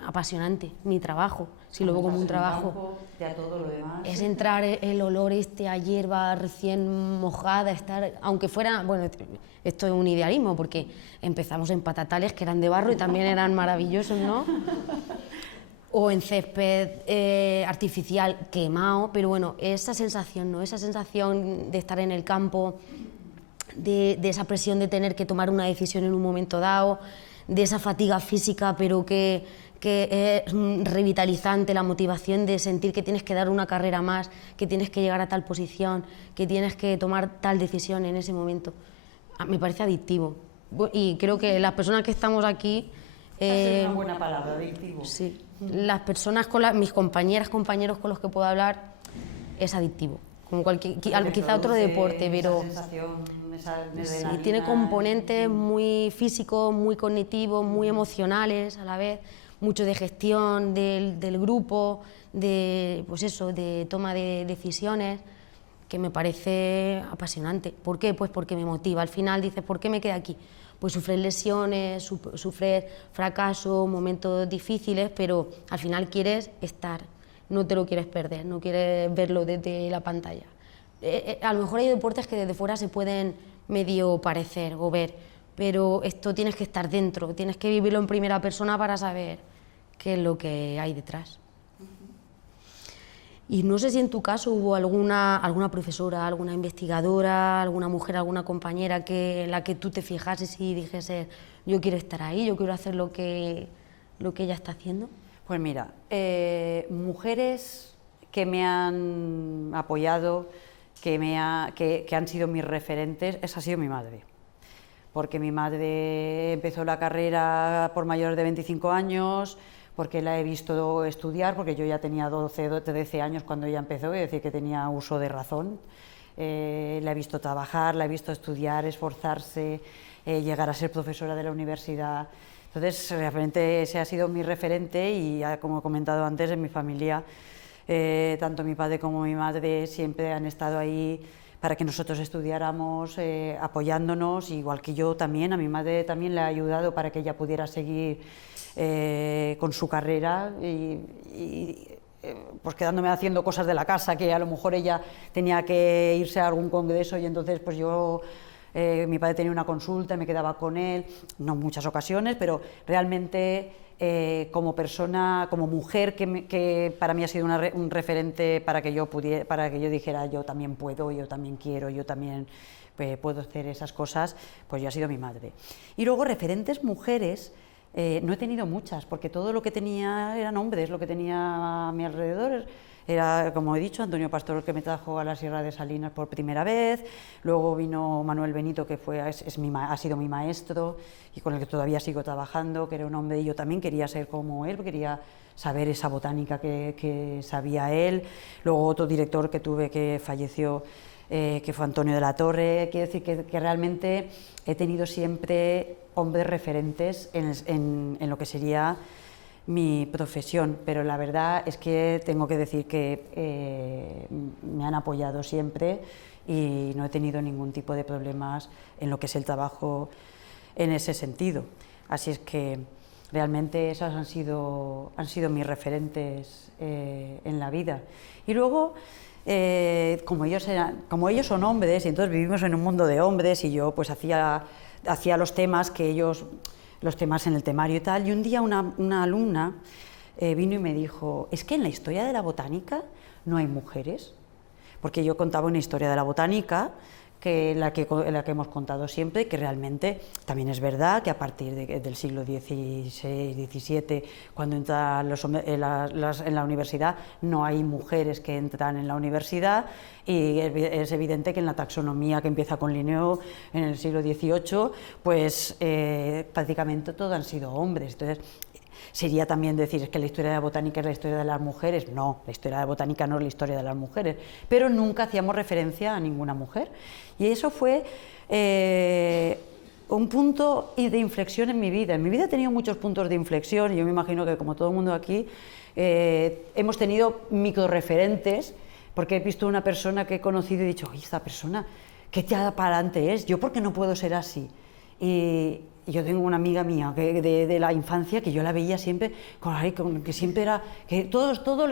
apasionante mi trabajo, si lo veo como un trabajo. A todo lo demás. Es entrar el olor a hierba recién mojada, aunque fuera, bueno, esto es un idealismo, porque empezamos en patatales que eran de barro y también eran maravillosos, ¿no? O en césped artificial quemado, pero bueno, esa sensación, ¿no? Esa sensación de estar en el campo, de esa presión de tener que tomar una decisión en un momento dado, de esa fatiga física, pero que es revitalizante, la motivación de sentir que tienes que dar una carrera más, que tienes que llegar a tal posición, que tienes que tomar tal decisión en ese momento. Me parece adictivo. Y creo que las personas que estamos aquí... es una buena palabra, adictivo. Sí. Las personas, mis compañeros con los que puedo hablar, es adictivo. Como quizá otro deporte, pero sí, tiene componentes muy físicos, muy cognitivos, muy emocionales a la vez, mucho de gestión del grupo, pues eso, de toma de decisiones, que me parece apasionante. ¿Por qué? Pues porque me motiva. Al final dices, ¿por qué me quedé aquí? Pues sufrir lesiones, sufrir fracasos, momentos difíciles, pero al final quieres estar, no te lo quieres perder, no quieres verlo desde la pantalla. A lo mejor hay deportes que desde fuera se pueden medio parecer o ver, pero esto tienes que estar dentro, tienes que vivirlo en primera persona para saber qué es lo que hay detrás. Y no sé si en tu caso hubo alguna profesora, alguna investigadora, alguna mujer, alguna compañera en la que tú te fijases y dijese, yo quiero estar ahí, yo quiero hacer lo que ella está haciendo. Pues mira, mujeres que me han apoyado, que han sido mis referentes, esa ha sido mi madre. Porque mi madre empezó la carrera por mayor de 25 años, porque la he visto estudiar, porque yo ya tenía 13 años cuando ella empezó, es decir, que tenía uso de razón. La he visto trabajar, la he visto estudiar, esforzarse, llegar a ser profesora de la universidad. Entonces, realmente ese ha sido mi referente y, ya, como he comentado antes, en mi familia, tanto mi padre como mi madre siempre han estado ahí para que nosotros estudiáramos, apoyándonos, igual que yo también. A mi madre también le ha ayudado para que ella pudiera seguir con su carrera y pues quedándome haciendo cosas de la casa, que a lo mejor ella tenía que irse a algún congreso y entonces pues yo, mi padre tenía una consulta y me quedaba con él, no en muchas ocasiones, pero realmente como persona, como mujer, que para mí ha sido un referente para que yo dijera yo también puedo, yo también quiero, yo también puedo hacer esas cosas, pues yo ha sido mi madre. Y luego referentes mujeres, no he tenido muchas, porque todo lo que tenía eran hombres, lo que tenía a mi alrededor era, como he dicho, Antonio Pastor, que me trajo a la Sierra de Salinas por primera vez, luego vino Manuel Benito, que ha sido mi maestro y con el que todavía sigo trabajando, que era un hombre y yo también quería ser como él, quería saber esa botánica que sabía él. Luego otro director que tuve que falleció, que fue Antonio de la Torre. Quiero decir que realmente he tenido siempre hombres referentes en lo que sería mi profesión, pero la verdad es que tengo que decir que me han apoyado siempre y no he tenido ningún tipo de problemas en lo que es el trabajo en ese sentido. Así es que realmente esos han sido mis referentes en la vida. Y luego, como ellos son hombres, y entonces vivimos en un mundo de hombres, y yo pues hacía los temas en el temario y tal, y un día una alumna vino y me dijo, es que en la historia de la botánica no hay mujeres, porque yo contaba una historia de la botánica, la que hemos contado siempre, que realmente también es verdad que a partir del siglo XVI, XVII, cuando entran en la universidad, no hay mujeres que entran en la universidad, y es evidente que en la taxonomía que empieza con Linneo en el siglo XVIII, pues prácticamente todos han sido hombres. Entonces, sería también decir, es que la historia de la botánica es la historia de las mujeres. No, la historia de la botánica no es la historia de las mujeres, pero nunca hacíamos referencia a ninguna mujer. Y eso fue un punto de inflexión en mi vida. En mi vida he tenido muchos puntos de inflexión, y yo me imagino que como todo el mundo aquí hemos tenido microreferentes, porque he visto una persona que he conocido y he dicho, oye, esta persona, qué tirada para adelante es, yo por qué no puedo ser así. Y yo tengo una amiga mía de la infancia que yo la veía siempre, que siempre era, que todo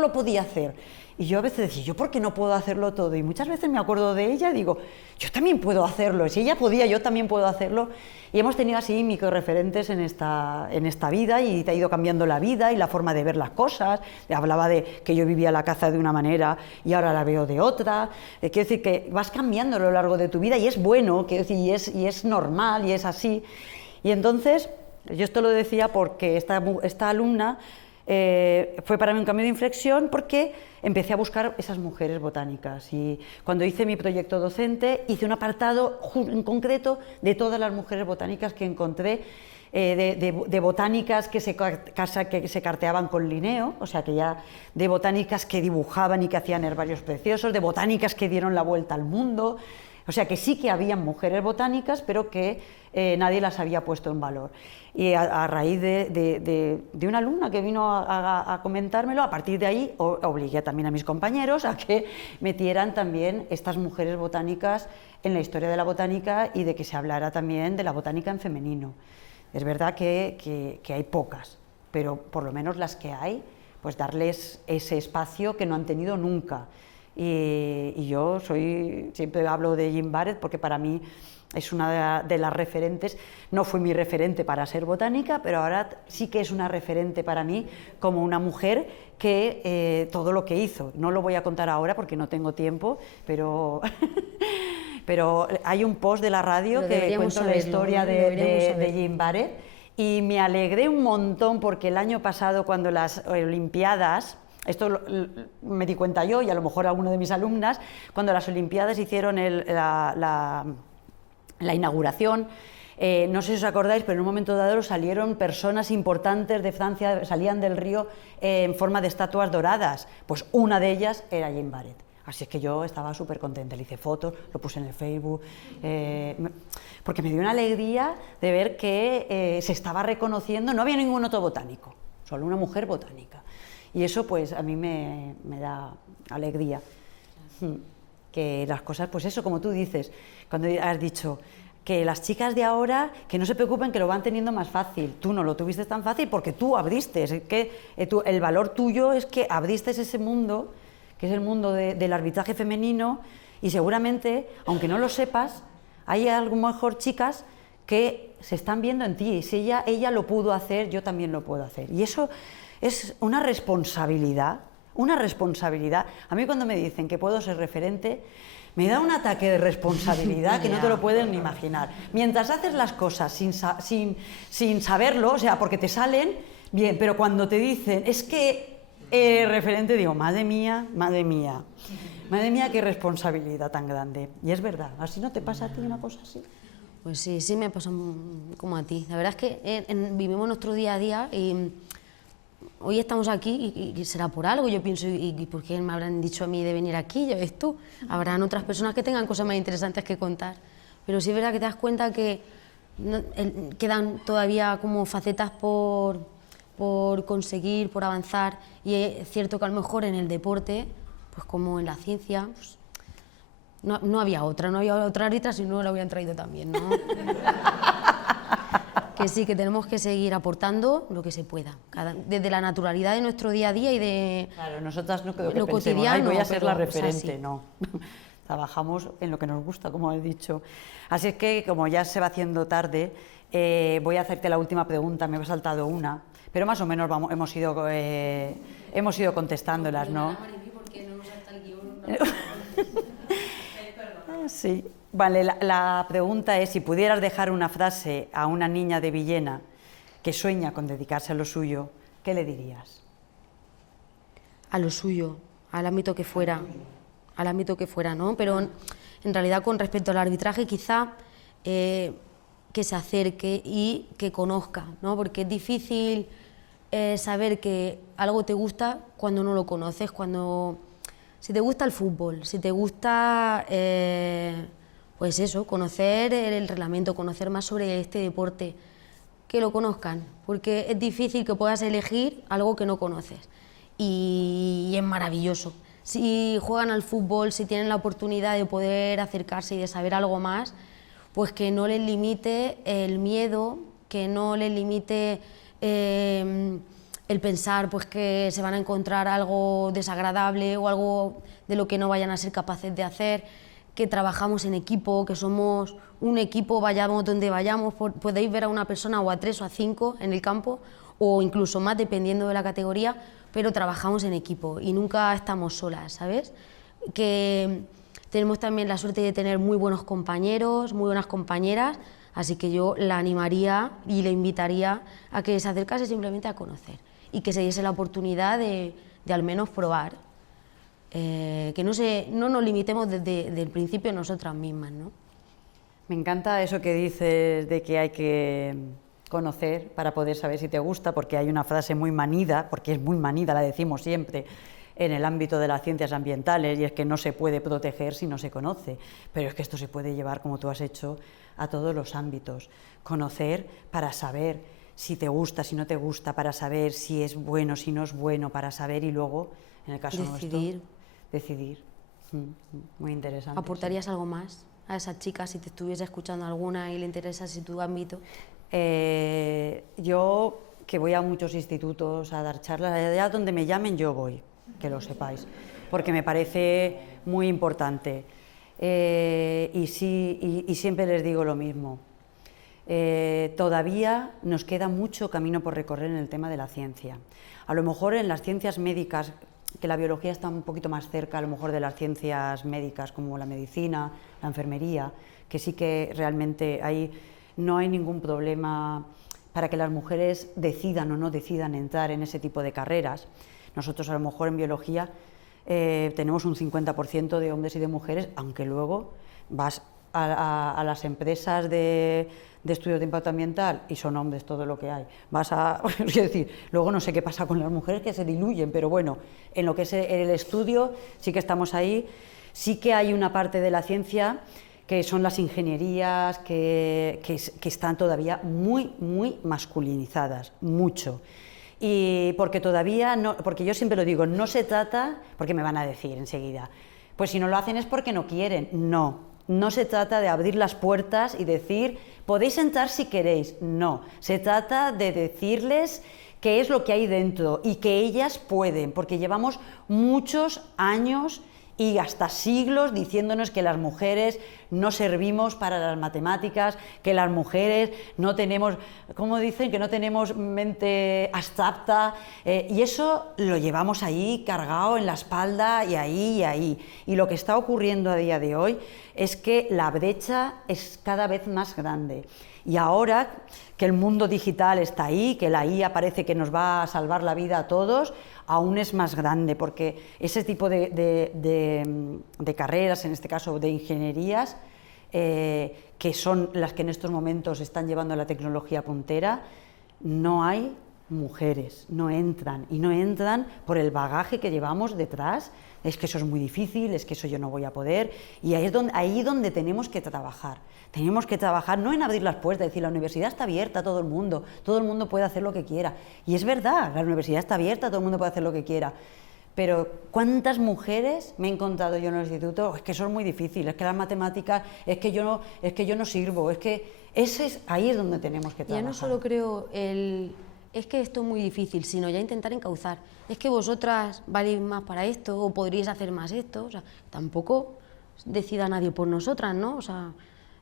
lo podía hacer. Y yo a veces decía, ¿yo por qué no puedo hacerlo todo? Y muchas veces me acuerdo de ella y digo, yo también puedo hacerlo. Si ella podía, yo también puedo hacerlo. Y hemos tenido así microreferentes en esta vida, y te ha ido cambiando la vida y la forma de ver las cosas. Hablaba de que yo vivía la caza de una manera y ahora la veo de otra. Quiero decir que vas cambiando a lo largo de tu vida, y es bueno, quiero decir, y es normal, y es así. Y entonces, yo esto lo decía porque esta alumna fue para mí un cambio de inflexión, porque empecé a buscar esas mujeres botánicas, y cuando hice mi proyecto docente hice un apartado en concreto de todas las mujeres botánicas que encontré, de botánicas que se carteaban con Linneo, o sea que ya de botánicas que dibujaban y que hacían herbarios preciosos, de botánicas que dieron la vuelta al mundo, o sea que sí que habían mujeres botánicas, pero que nadie las había puesto en valor. Y a raíz de una alumna que vino a comentármelo, a partir de ahí obligué también a mis compañeros a que metieran también estas mujeres botánicas en la historia de la botánica, y de que se hablara también de la botánica en femenino. Es verdad que hay pocas, pero por lo menos las que hay, pues darles ese espacio que no han tenido nunca. Y yo siempre hablo de Jean Barrett porque para mí es una de las referentes. No fue mi referente para ser botánica, pero ahora sí que es una referente para mí como una mujer que todo lo que hizo, no lo voy a contar ahora porque no tengo tiempo, pero pero hay un post de la radio que cuento la historia de Jean Barrett, y me alegré un montón porque el año pasado, cuando las Olimpiadas, esto me di cuenta yo y a lo mejor alguno de mis alumnas, cuando las Olimpiadas hicieron la inauguración, no sé si os acordáis, pero en un momento dado salieron personas importantes de Francia, salían del río en forma de estatuas doradas, pues una de ellas era Jean Barrett. Así es que yo estaba súper contenta, le hice fotos, lo puse en el Facebook, porque me dio una alegría de ver que se estaba reconociendo, no había ningún otro botánico, solo una mujer botánica. Y eso pues a mí me da alegría, que las cosas, pues eso, como tú dices, cuando has dicho que las chicas de ahora, que no se preocupen, que lo van teniendo más fácil. Tú no lo tuviste tan fácil porque tú abriste, es que el valor tuyo es que abriste ese mundo, que es el mundo del arbitraje femenino, y seguramente, aunque no lo sepas, hay a lo mejor chicas que se están viendo en ti, y si ella lo pudo hacer, yo también lo puedo hacer. Y eso es una responsabilidad, una responsabilidad. A mí cuando me dicen que puedo ser referente, me da un ataque de responsabilidad que no te lo pueden ni imaginar. Mientras haces las cosas sin saberlo, o sea, porque te salen, bien, pero cuando te dicen, es que referente, digo, madre mía, qué responsabilidad tan grande. Y es verdad, ¿así no te pasa a ti una cosa así? Pues sí, me pasa como a ti. La verdad es que vivimos nuestro día a día y hoy estamos aquí y será por algo. Yo pienso, ¿y por qué me habrán dicho a mí de venir aquí? Ya ves tú, habrán otras personas que tengan cosas más interesantes que contar. Pero sí es verdad que te das cuenta que quedan todavía como facetas por conseguir, por avanzar, y es cierto que a lo mejor en el deporte, pues como en la ciencia, pues, no había otra árbitra, si no la hubieran traído también, ¿no? Que sí, que tenemos que seguir aportando lo que se pueda, desde la naturalidad de nuestro día a día y de Claro, nosotras no creo que lo pensemos, cotidiano, "Ay, voy a ser la pero es referente", así. no. Trabajamos en lo que nos gusta, como he dicho. Así es que, como ya se va haciendo tarde, voy a hacerte la última pregunta, me he saltado una, pero más o menos hemos ido contestándolas, ¿no? Sí. Vale, la pregunta es, si pudieras dejar una frase a una niña de Villena que sueña con dedicarse a lo suyo, ¿qué le dirías? A lo suyo, al ámbito que fuera, ¿no? Pero en realidad con respecto al arbitraje quizá que se acerque y que conozca, ¿no? Porque es difícil saber que algo te gusta cuando no lo conoces, si te gusta el fútbol, si te gusta, pues eso, conocer el reglamento, conocer más sobre este deporte, que lo conozcan, porque es difícil que puedas elegir algo que no conoces y es maravilloso. Si juegan al fútbol, si tienen la oportunidad de poder acercarse y de saber algo más, pues que no les limite el miedo, que no les limite el pensar pues que se van a encontrar algo desagradable o algo de lo que no vayan a ser capaces de hacer, que trabajamos en equipo, que somos un equipo, vayamos donde vayamos, podéis ver a una persona o a 3 o a 5 en el campo o incluso más dependiendo de la categoría, pero trabajamos en equipo y nunca estamos solas, ¿sabes? Que tenemos también la suerte de tener muy buenos compañeros, muy buenas compañeras, así que yo la animaría y le invitaría a que se acercase simplemente a conocer y que se diese la oportunidad de al menos probar, que no nos limitemos desde el principio nosotras mismas, ¿no? Me encanta eso que dices de que hay que conocer para poder saber si te gusta, porque hay una frase muy manida, porque es muy manida, la decimos siempre, en el ámbito de las ciencias ambientales, y es que no se puede proteger si no se conoce, pero es que esto se puede llevar, como tú has hecho, a todos los ámbitos. Conocer para saber si te gusta, si no te gusta, para saber si es bueno, si no es bueno, para saber y luego, en el caso nuestro, decidir. Muy interesante. ¿Aportarías sí. algo más a esa chica si te estuviese escuchando alguna y le interesase tu ámbito? Yo, que voy a muchos institutos a dar charlas, allá donde me llamen yo voy, que lo sepáis, porque me parece muy importante. Y siempre les digo lo mismo. Todavía nos queda mucho camino por recorrer en el tema de la ciencia. A lo mejor en las ciencias médicas, que la biología está un poquito más cerca a lo mejor de las ciencias médicas como la medicina, la enfermería, que sí que realmente ahí no hay ningún problema para que las mujeres decidan o no decidan entrar en ese tipo de carreras. Nosotros a lo mejor en biología tenemos un 50% de hombres y de mujeres, aunque luego vas a las empresas de estudios de impacto ambiental y son hombres todo lo que hay. Es decir, luego no sé qué pasa con las mujeres que se diluyen, pero bueno, en lo que es el estudio sí que estamos ahí, sí que hay una parte de la ciencia que son las ingenierías que están todavía muy masculinizadas, mucho. Y porque todavía no, porque yo siempre lo digo, no se trata, porque me van a decir enseguida, pues si no lo hacen es porque no quieren. No se trata de abrir las puertas y decir, podéis entrar si queréis, no, se trata de decirles qué es lo que hay dentro y que ellas pueden, porque llevamos muchos años y hasta siglos diciéndonos que las mujeres no servimos para las matemáticas, que las mujeres no tenemos, ¿cómo dicen? Que no tenemos mente abstracta, y eso lo llevamos ahí cargado en la espalda y ahí. Y lo que está ocurriendo a día de hoy es que la brecha es cada vez más grande. Y ahora que el mundo digital está ahí, que la IA parece que nos va a salvar la vida a todos, aún es más grande, porque ese tipo de carreras, en este caso de ingenierías, que son las que en estos momentos están llevando la tecnología puntera, no hay mujeres, no entran, y no entran por el bagaje que llevamos detrás. Es que eso es muy difícil, es que eso yo no voy a poder, y ahí es donde tenemos que trabajar. Tenemos que trabajar no en abrir las puertas, decir la universidad está abierta a todo el mundo puede hacer lo que quiera, y es verdad, la universidad está abierta, todo el mundo puede hacer lo que quiera, pero ¿cuántas mujeres me he encontrado yo en el instituto? Es que eso es muy difícil, es que las matemáticas, es que yo no sirvo, es que ahí es donde tenemos que trabajar. Yo no solo creo es que esto es muy difícil, sino ya intentar encauzar. Es que vosotras valéis más para esto o podríais hacer más esto. O sea, tampoco decida nadie por nosotras, ¿no? O sea,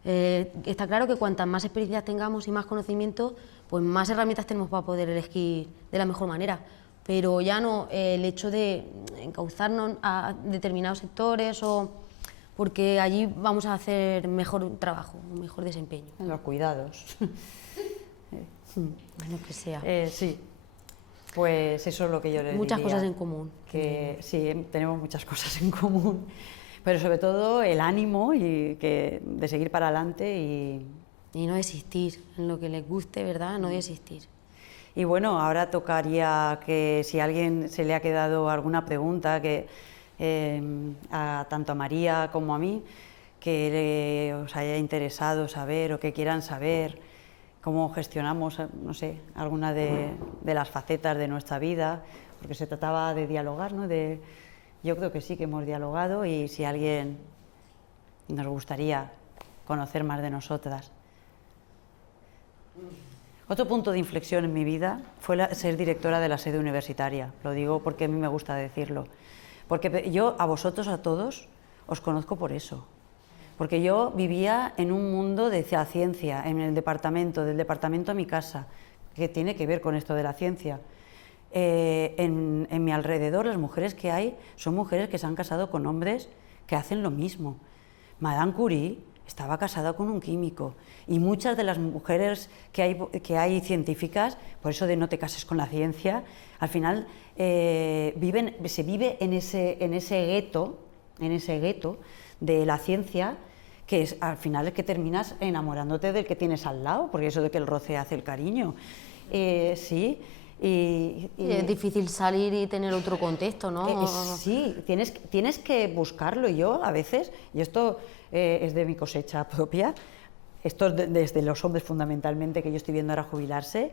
está claro que cuantas más experiencias tengamos y más conocimiento, pues más herramientas tenemos para poder elegir de la mejor manera. Pero ya no el hecho de encauzarnos a determinados sectores o porque allí vamos a hacer mejor trabajo, un mejor desempeño. En los cuidados. Bueno, que sea. Sí, pues eso es lo que yo le diría. Muchas cosas en común. Que sí, tenemos muchas cosas en común, pero sobre todo el ánimo de seguir para adelante Y no desistir, en lo que les guste, ¿verdad? No desistir. Y bueno, ahora tocaría que si a alguien se le ha quedado alguna pregunta, que tanto a María como a mí, que os haya interesado saber o que quieran saber cómo gestionamos, no sé, alguna de las facetas de nuestra vida, porque se trataba de dialogar, ¿no? Yo creo que sí que hemos dialogado, y si a alguien nos gustaría conocer más de nosotras. Otro punto de inflexión en mi vida fue ser directora de la sede universitaria. Lo digo porque a mí me gusta decirlo. Porque yo a vosotros, a todos, os conozco por eso. Porque yo vivía en un mundo de la ciencia, del departamento a mi casa, que tiene que ver con esto de la ciencia. En mi alrededor, las mujeres que hay son mujeres que se han casado con hombres que hacen lo mismo. Madame Curie estaba casada con un químico, y muchas de las mujeres que hay científicas, por eso de no te cases con la ciencia, al final se vive en ese gueto de la ciencia, que es al final es que terminas enamorándote del que tienes al lado, porque eso de que el roce hace el cariño. Sí. Y es difícil salir y tener otro contexto, ¿no? Sí, tienes que buscarlo. Y yo a veces, y esto es de mi cosecha propia, esto es desde los hombres fundamentalmente que yo estoy viendo ahora jubilarse,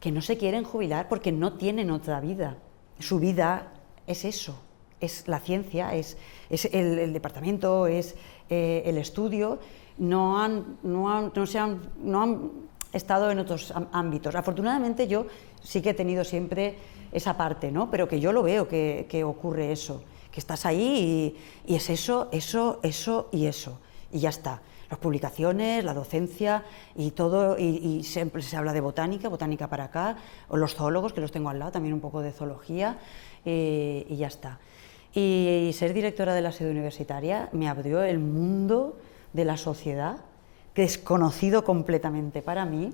que no se quieren jubilar porque no tienen otra vida. Su vida es eso, es la ciencia, es el departamento, es el estudio. No han estado en otros ámbitos. Afortunadamente yo sí que he tenido siempre esa parte, ¿no? Pero que yo lo veo que ocurre eso, que estás ahí y es eso y eso, y ya está. Las publicaciones, la docencia y todo, y siempre se habla de botánica para acá, o los zoólogos, que los tengo al lado, también un poco de zoología, y ya está. Y ser directora de la sede universitaria me abrió el mundo de la sociedad, desconocido completamente para mí.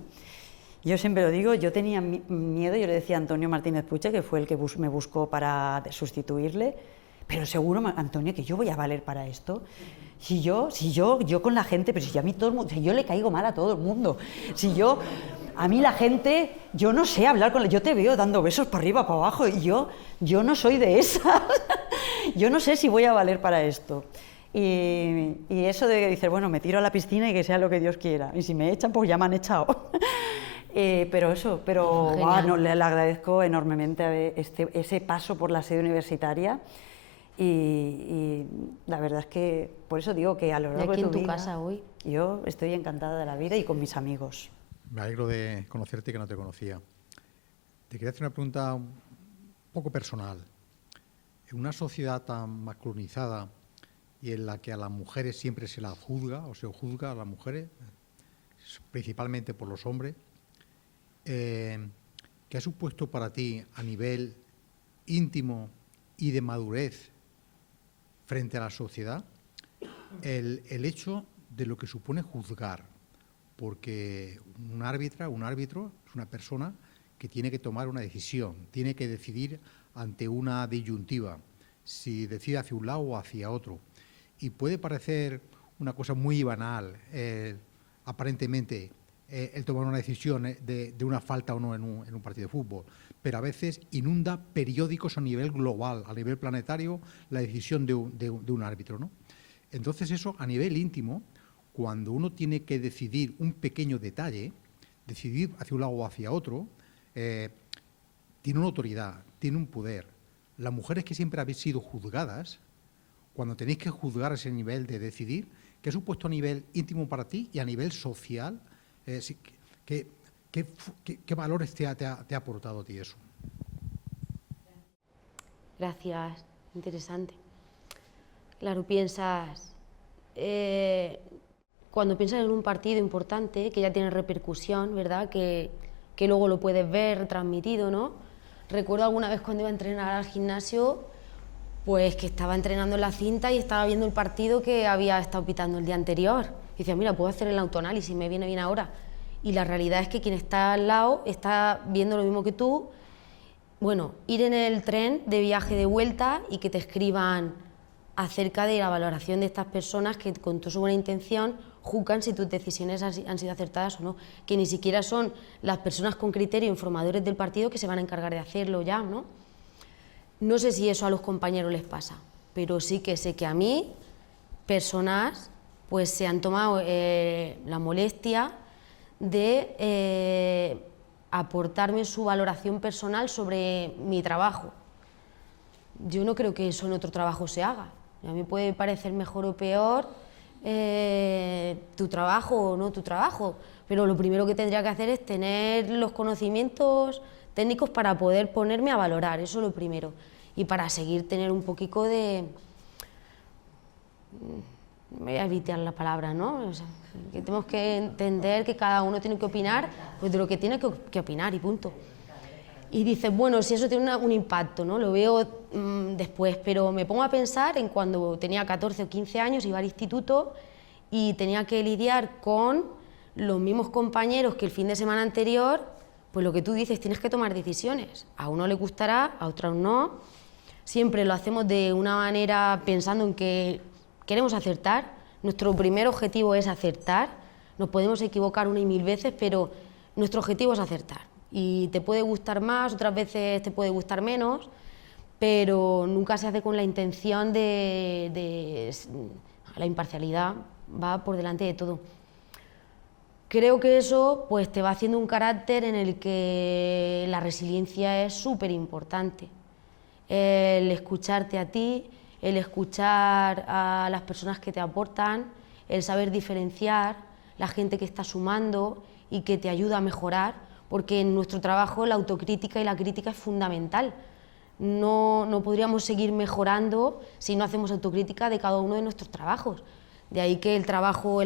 Yo siempre lo digo, yo tenía miedo, yo le decía a Antonio Martínez Puche, que fue el que me buscó para sustituirle, pero seguro, Antonio, que yo voy a valer para esto. Si yo con la gente, pero si a mí todo el mundo, si yo le caigo mal a todo el mundo, a mí la gente, yo no sé hablar yo te veo dando besos para arriba, para abajo, y yo no soy de esas, yo no sé si voy a valer para esto. Y eso de decir, bueno, me tiro a la piscina y que sea lo que Dios quiera, y si me echan, pues ya me han echado. Pero no, le agradezco enormemente ese paso por la sede universitaria, y la verdad es que por eso digo que a lo largo de tu vida, casa hoy. Yo estoy encantada de la vida y con mis amigos. Me alegro de conocerte, que no te conocía. Te quería hacer una pregunta un poco personal. En una sociedad tan masculinizada y en la que a las mujeres siempre se las juzga o se juzga a las mujeres, principalmente por los hombres, ¿qué ha supuesto para ti a nivel íntimo y de madurez frente a la sociedad el hecho de lo que supone juzgar? Porque un árbitro es una persona que tiene que tomar una decisión, tiene que decidir ante una disyuntiva, si decide hacia un lado o hacia otro. Y puede parecer una cosa muy banal, aparentemente, el tomar una decisión de una falta o no en un partido de fútbol, pero a veces inunda periódicos a nivel global, a nivel planetario, la decisión de un árbitro, ¿no? Entonces eso, a nivel íntimo, cuando uno tiene que decidir un pequeño detalle, decidir hacia un lado o hacia otro, tiene una autoridad, tiene un poder. Las mujeres que siempre habéis sido juzgadas, cuando tenéis que juzgar ese nivel de decidir, ¿qué ha supuesto a nivel íntimo para ti y a nivel social? ¿Qué valores te ha aportado a ti eso? Gracias, interesante. Claro, piensas, cuando piensas en un partido importante que ya tiene repercusión, ¿verdad? Que luego lo puedes ver transmitido, ¿no? Recuerdo alguna vez cuando iba a entrenar al gimnasio, pues que estaba entrenando en la cinta y estaba viendo el partido que había estado pitando el día anterior. Y decía, mira, puedo hacer el autoanálisis, me viene bien ahora. Y la realidad es que quien está al lado está viendo lo mismo que tú. Bueno, ir en el tren de viaje de vuelta y que te escriban acerca de la valoración de estas personas que con toda su buena intención juzgan si tus decisiones han sido acertadas o no, que ni siquiera son las personas con criterio informadores del partido que se van a encargar de hacerlo ya, ¿no? No sé si eso a los compañeros les pasa, pero sí que sé que a mí, personas, pues se han tomado la molestia de aportarme su valoración personal sobre mi trabajo. Yo no creo que eso en otro trabajo se haga. A mí puede parecer mejor o peor tu trabajo o no tu trabajo, pero lo primero que tendría que hacer es tener los conocimientos técnicos para poder ponerme a valorar, eso es lo primero. Y para seguir tener un poquito de... Me voy a evitar la palabra, ¿no? O sea, que tenemos que entender que cada uno tiene que opinar pues de lo que tiene que opinar y punto. Y dices, bueno, si eso tiene un impacto, ¿no? Lo veo después, pero me pongo a pensar en cuando tenía 14 o 15 años, iba al instituto y tenía que lidiar con los mismos compañeros que el fin de semana anterior, pues lo que tú dices, tienes que tomar decisiones. A uno le gustará, a otro no. Siempre lo hacemos de una manera pensando en que queremos acertar. Nuestro primer objetivo es acertar. Nos podemos equivocar una y mil veces, pero nuestro objetivo es acertar. Y te puede gustar más, otras veces te puede gustar menos, pero nunca se hace con la intención de la imparcialidad, va por delante de todo. Creo que eso pues, te va haciendo un carácter en el que la resiliencia es súper importante. El escucharte a ti, el escuchar a las personas que te aportan, el saber diferenciar la gente que está sumando y que te ayuda a mejorar, porque en nuestro trabajo la autocrítica y la crítica es fundamental. No podríamos seguir mejorando si no hacemos autocrítica de cada uno de nuestros trabajos. De ahí que el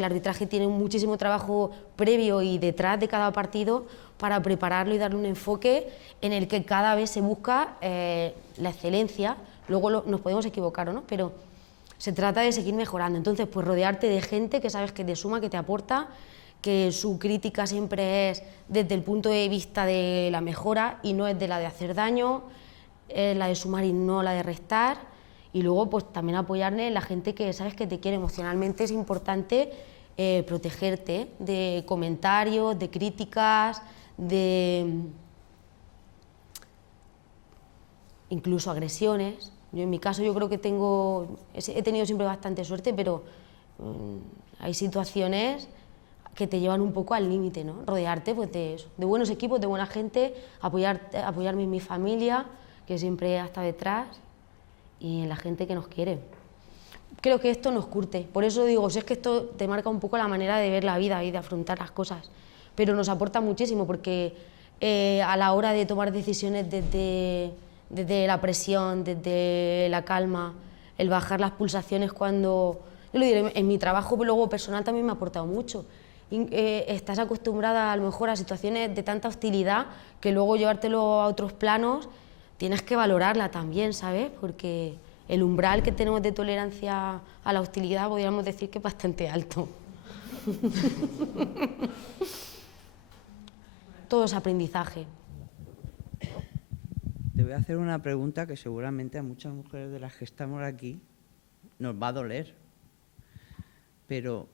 arbitraje tiene muchísimo trabajo previo y detrás de cada partido para prepararlo y darle un enfoque en el que cada vez se busca la excelencia. Luego nos podemos equivocar o no, pero se trata de seguir mejorando. Entonces, pues rodearte de gente que sabes que te suma, que te aporta, que su crítica siempre es desde el punto de vista de la mejora y no es de la de hacer daño, es la de sumar y no la de restar. Y luego pues también apoyarle en la gente que sabes que te quiere emocionalmente. Es importante protegerte de comentarios, de críticas, de incluso agresiones. Yo en mi caso yo creo que he tenido siempre bastante suerte, pero hay situaciones que te llevan un poco al límite, ¿no? Rodearte pues, de buenos equipos, de buena gente, apoyarme en mi familia, que siempre está detrás, y en la gente que nos quiere. Creo que esto nos curte, por eso digo, si es que esto te marca un poco la manera de ver la vida y de afrontar las cosas, pero nos aporta muchísimo porque a la hora de tomar decisiones desde la presión, desde la calma, el bajar las pulsaciones cuando... Yo lo diré, en mi trabajo luego personal también me ha aportado mucho. Estás acostumbrada a lo mejor a situaciones de tanta hostilidad que luego llevártelo a otros planos tienes que valorarla también, ¿sabes? Porque el umbral que tenemos de tolerancia a la hostilidad podríamos decir que es bastante alto. Todo es aprendizaje. Te voy a hacer una pregunta que seguramente a muchas mujeres de las que estamos aquí nos va a doler, pero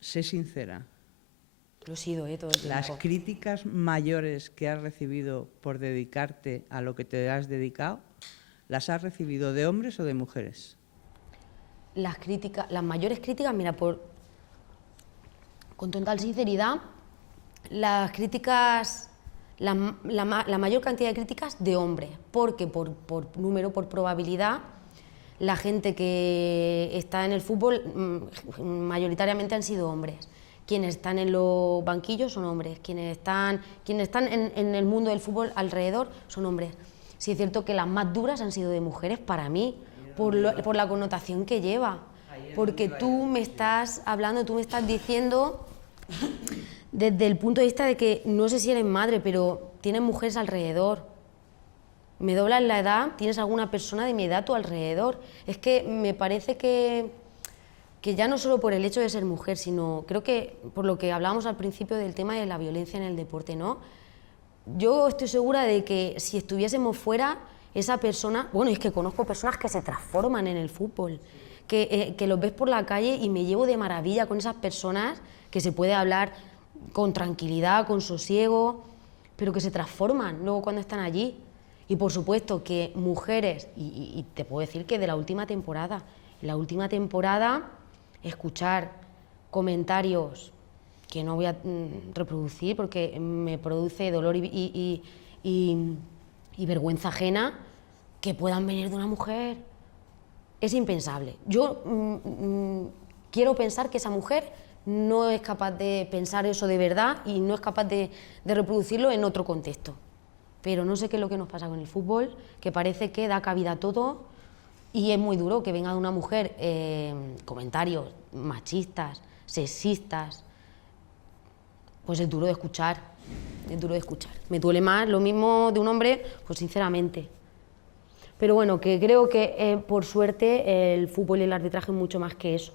sé sincera. Lo he sido, todo el Las tiempo. críticas mayores que has recibido por dedicarte a lo que te has dedicado, ¿las has recibido de hombres o de mujeres? Las mayores críticas, mira, con total sinceridad, las críticas, la mayor cantidad de críticas de hombres, porque por número, por probabilidad, la gente que está en el fútbol mayoritariamente han sido hombres. Quienes están en los banquillos son hombres, quienes están en el mundo del fútbol alrededor son hombres. Sí es cierto que las más duras han sido de mujeres para mí, por la connotación que lleva. Porque tú me estás hablando, tú me estás diciendo desde el punto de vista de que no sé si eres madre, pero tienes mujeres alrededor. Me doblas la edad, tienes alguna persona de mi edad a tu alrededor. Es que me parece que ya no solo por el hecho de ser mujer, sino creo que por lo que hablábamos al principio del tema de la violencia en el deporte, ¿no? Yo estoy segura de que si estuviésemos fuera, esa persona... Bueno, es que conozco personas que se transforman en el fútbol, que los ves por la calle y me llevo de maravilla con esas personas, que se puede hablar con tranquilidad, con sosiego, pero que se transforman luego cuando están allí. Y por supuesto que mujeres, y te puedo decir que de la última temporada, escuchar comentarios que no voy a reproducir porque me produce dolor y vergüenza ajena, que puedan venir de una mujer, es impensable. Yo quiero pensar que esa mujer no es capaz de pensar eso de verdad y no es capaz de reproducirlo en otro contexto. Pero no sé qué es lo que nos pasa con el fútbol, que parece que da cabida a todo y es muy duro que venga de una mujer comentarios machistas, sexistas. Pues es duro de escuchar, Me duele más lo mismo de un hombre, pues sinceramente. Pero bueno, que creo que por suerte el fútbol y el arbitraje es mucho más que eso.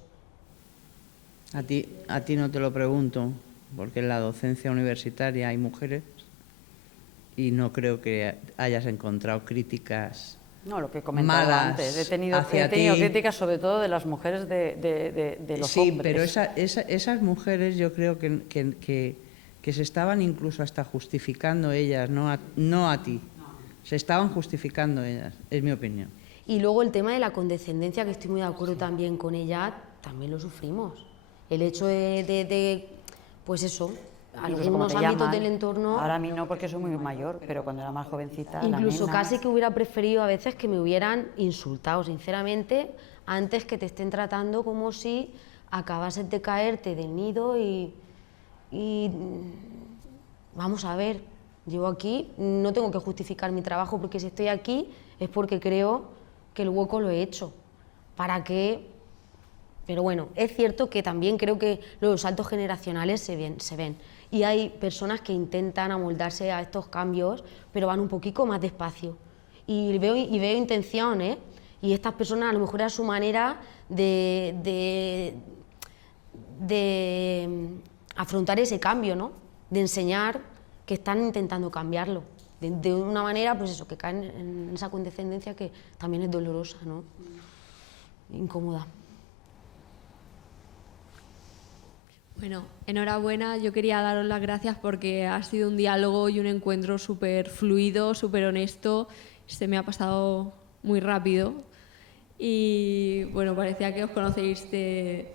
A ti no te lo pregunto, porque en la docencia universitaria hay mujeres y no creo que hayas encontrado críticas No, lo que comentaba malas antes. He tenido hacia ti. críticas sobre todo de las mujeres de los Sí, hombres. pero esas mujeres yo creo que se estaban incluso hasta justificando ellas, no a ti. Se estaban justificando ellas, es mi opinión. Y luego el tema de la condescendencia, que estoy muy de acuerdo también con ella, también lo sufrimos. El hecho pues eso, Incluso como algunos te ámbitos llaman. del entorno... Ahora a mí no, porque soy muy mayor, pero cuando era más jovencita... Incluso la nena, casi que hubiera preferido a veces que me hubieran insultado, sinceramente, antes que te estén tratando como si acabases de caerte del nido y vamos a ver, yo aquí no tengo que justificar mi trabajo, porque si estoy aquí es porque creo que el hueco lo he hecho. ¿Para qué? Pero bueno, es cierto que también creo que los saltos generacionales se ven. Y hay personas que intentan amoldarse a estos cambios, pero van un poquito más despacio. Y veo intención, ¿eh? Y estas personas a lo mejor era su manera de afrontar ese cambio, ¿no? De enseñar que están intentando cambiarlo. De una manera, pues eso, que caen en esa condescendencia que también es dolorosa, ¿no? Incómoda. Bueno, enhorabuena, yo quería daros las gracias porque ha sido un diálogo y un encuentro súper fluido, súper honesto, se me ha pasado muy rápido y bueno, parecía que os conocéis de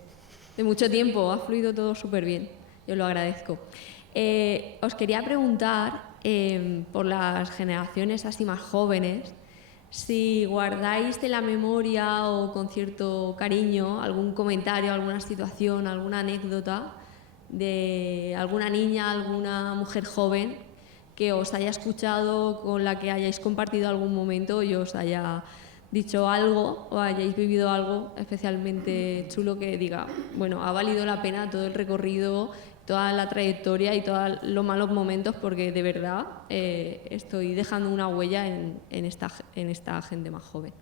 mucho tiempo, ha fluido todo súper bien, yo lo agradezco. Os quería preguntar por las generaciones así más jóvenes, si guardáis de la memoria o con cierto cariño algún comentario, alguna situación, alguna anécdota de alguna niña, alguna mujer joven que os haya escuchado, con la que hayáis compartido algún momento y os haya dicho algo o hayáis vivido algo especialmente chulo que diga, bueno, ha valido la pena todo el recorrido, toda la trayectoria y todos los malos momentos, porque de verdad estoy dejando una huella en esta gente más joven.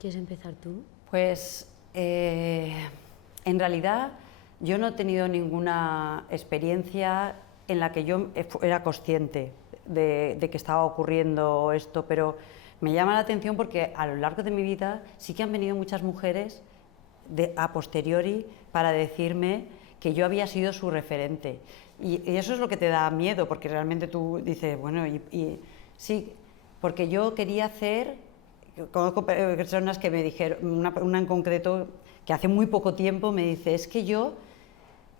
¿Quieres empezar tú? Pues en realidad yo no he tenido ninguna experiencia en la que yo era consciente de que estaba ocurriendo esto, pero me llama la atención porque a lo largo de mi vida sí que han venido muchas mujeres a posteriori para decirme que yo había sido su referente. Y eso es lo que te da miedo, porque realmente tú dices, bueno, sí, porque yo quería hacer, conozco personas que me dijeron, una en concreto, que hace muy poco tiempo me dice, es que yo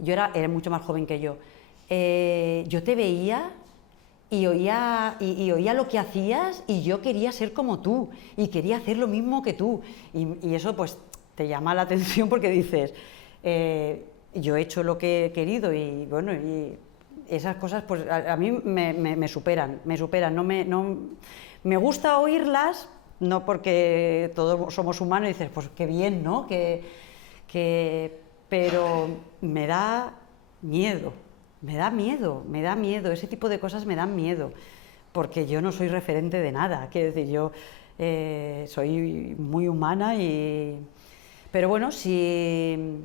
era mucho más joven que yo te veía y oía lo que hacías y yo quería ser como tú y quería hacer lo mismo que tú. Y eso pues te llama la atención porque dices, yo he hecho lo que he querido y bueno, y esas cosas pues a mí me superan, no me gusta oírlas, no porque todos somos humanos y dices, pues qué bien, ¿no? Pero me da miedo, ese tipo de cosas me dan miedo, porque yo no soy referente de nada, quiero decir, yo soy muy humana pero bueno, si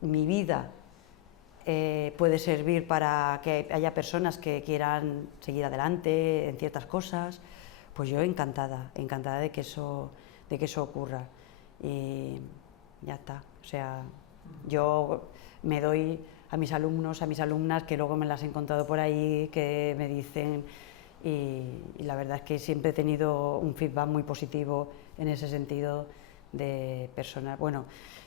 mi vida puede servir para que haya personas que quieran seguir adelante en ciertas cosas, pues yo encantada de que eso ocurra y ya está. O sea, yo me doy a mis alumnos, a mis alumnas, que luego me las he encontrado por ahí, que me dicen, y la verdad es que siempre he tenido un feedback muy positivo en ese sentido de personas. Bueno,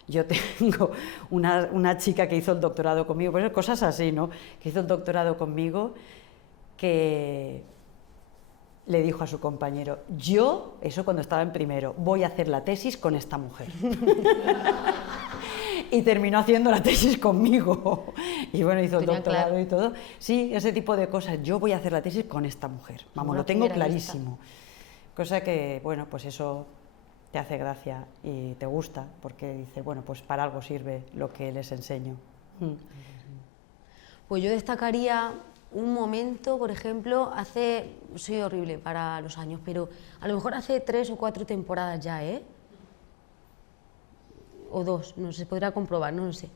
yo tengo una chica que hizo el doctorado conmigo, pues cosas así, ¿no? Que hizo el doctorado conmigo, que le dijo a su compañero, yo, eso cuando estaba en primero, voy a hacer la tesis con esta mujer. Y terminó haciendo la tesis conmigo. Y bueno, hizo el doctorado claro. Y todo. Sí, ese tipo de cosas. Yo voy a hacer la tesis con esta mujer. Vamos, lo tengo clarísimo. Cosa que, bueno, pues eso te hace gracia y te gusta, porque dices, bueno, pues para algo sirve lo que les enseño. Pues yo destacaría un momento, por ejemplo, soy horrible para los años, pero a lo mejor hace 3 o 4 temporadas ya, o 2, no se podrá comprobar, no lo sé.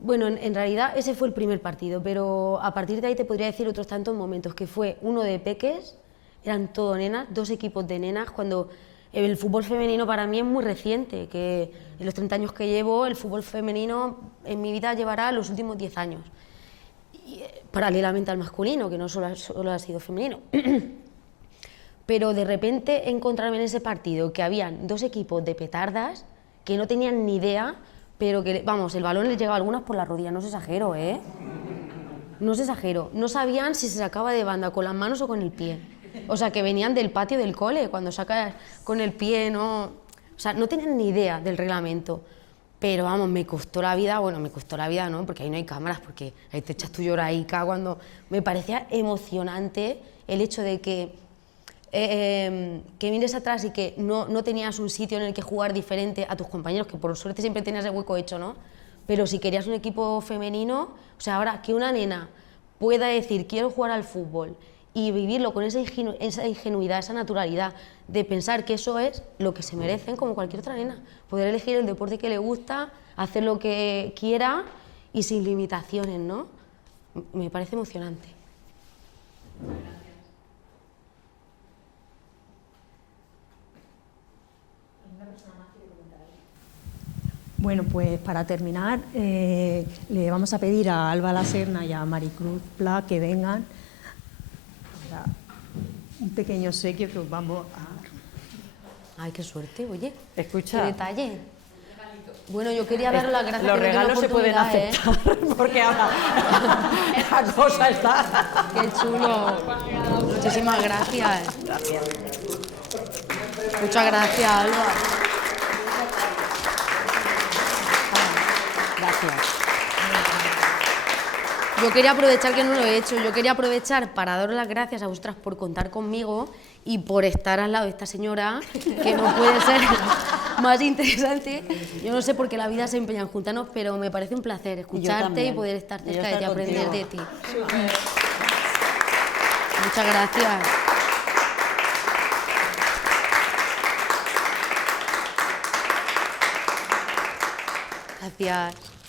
Bueno, en realidad ese fue el primer partido, pero a partir de ahí te podría decir otros tantos momentos, que fue uno de peques, eran todo nenas, 2 equipos de nenas, cuando el fútbol femenino para mí es muy reciente, que en los 30 años que llevo, el fútbol femenino en mi vida llevará los últimos 10 años, y, paralelamente al masculino, que no solo ha sido femenino. Pero de repente encontrarme en ese partido que habían 2 equipos de petardas, que no tenían ni idea, pero que, vamos, el balón les llegaba a algunas por la rodilla, no os exagero, No os exagero, no sabían si se sacaba de banda con las manos o con el pie. O sea, que venían del patio del cole, cuando sacas con el pie, no... O sea, no tenían ni idea del reglamento. Pero, vamos, me costó la vida, bueno, me costó la vida, ¿no? Porque ahí no hay cámaras, porque ahí te echas tu lloraica, cuando... Me parecía emocionante el hecho de que mires atrás y que no tenías un sitio en el que jugar diferente a tus compañeros, que por suerte siempre tenías el hueco hecho, ¿no? Pero si querías un equipo femenino, o sea, ahora que una nena pueda decir quiero jugar al fútbol y vivirlo con esa ingenuidad, esa naturalidad de pensar que eso es lo que se merecen como cualquier otra nena, poder elegir el deporte que le gusta, hacer lo que quiera y sin limitaciones, ¿no? Me parece emocionante. Bueno, pues para terminar, le vamos a pedir a Alba Laserna y a Maricruz Pla que vengan para un pequeño obsequio que os vamos a... Ay, qué suerte, oye. Escucha. Qué detalle. Bueno, yo quería daros las gracias. Los regalos se pueden aceptar, porque ahora la cosa está... Qué chulo. Muchísimas gracias. Gracias. Muchas gracias, Alba. Gracias. Yo quería aprovechar que no lo he hecho, yo quería aprovechar para daros las gracias a vosotras por contar conmigo y por estar al lado de esta señora, que no puede ser más interesante. Yo no sé por qué la vida se empeña en juntarnos, pero me parece un placer escucharte y poder estar cerca de ti, aprender de ti. Muchas gracias. Gracias.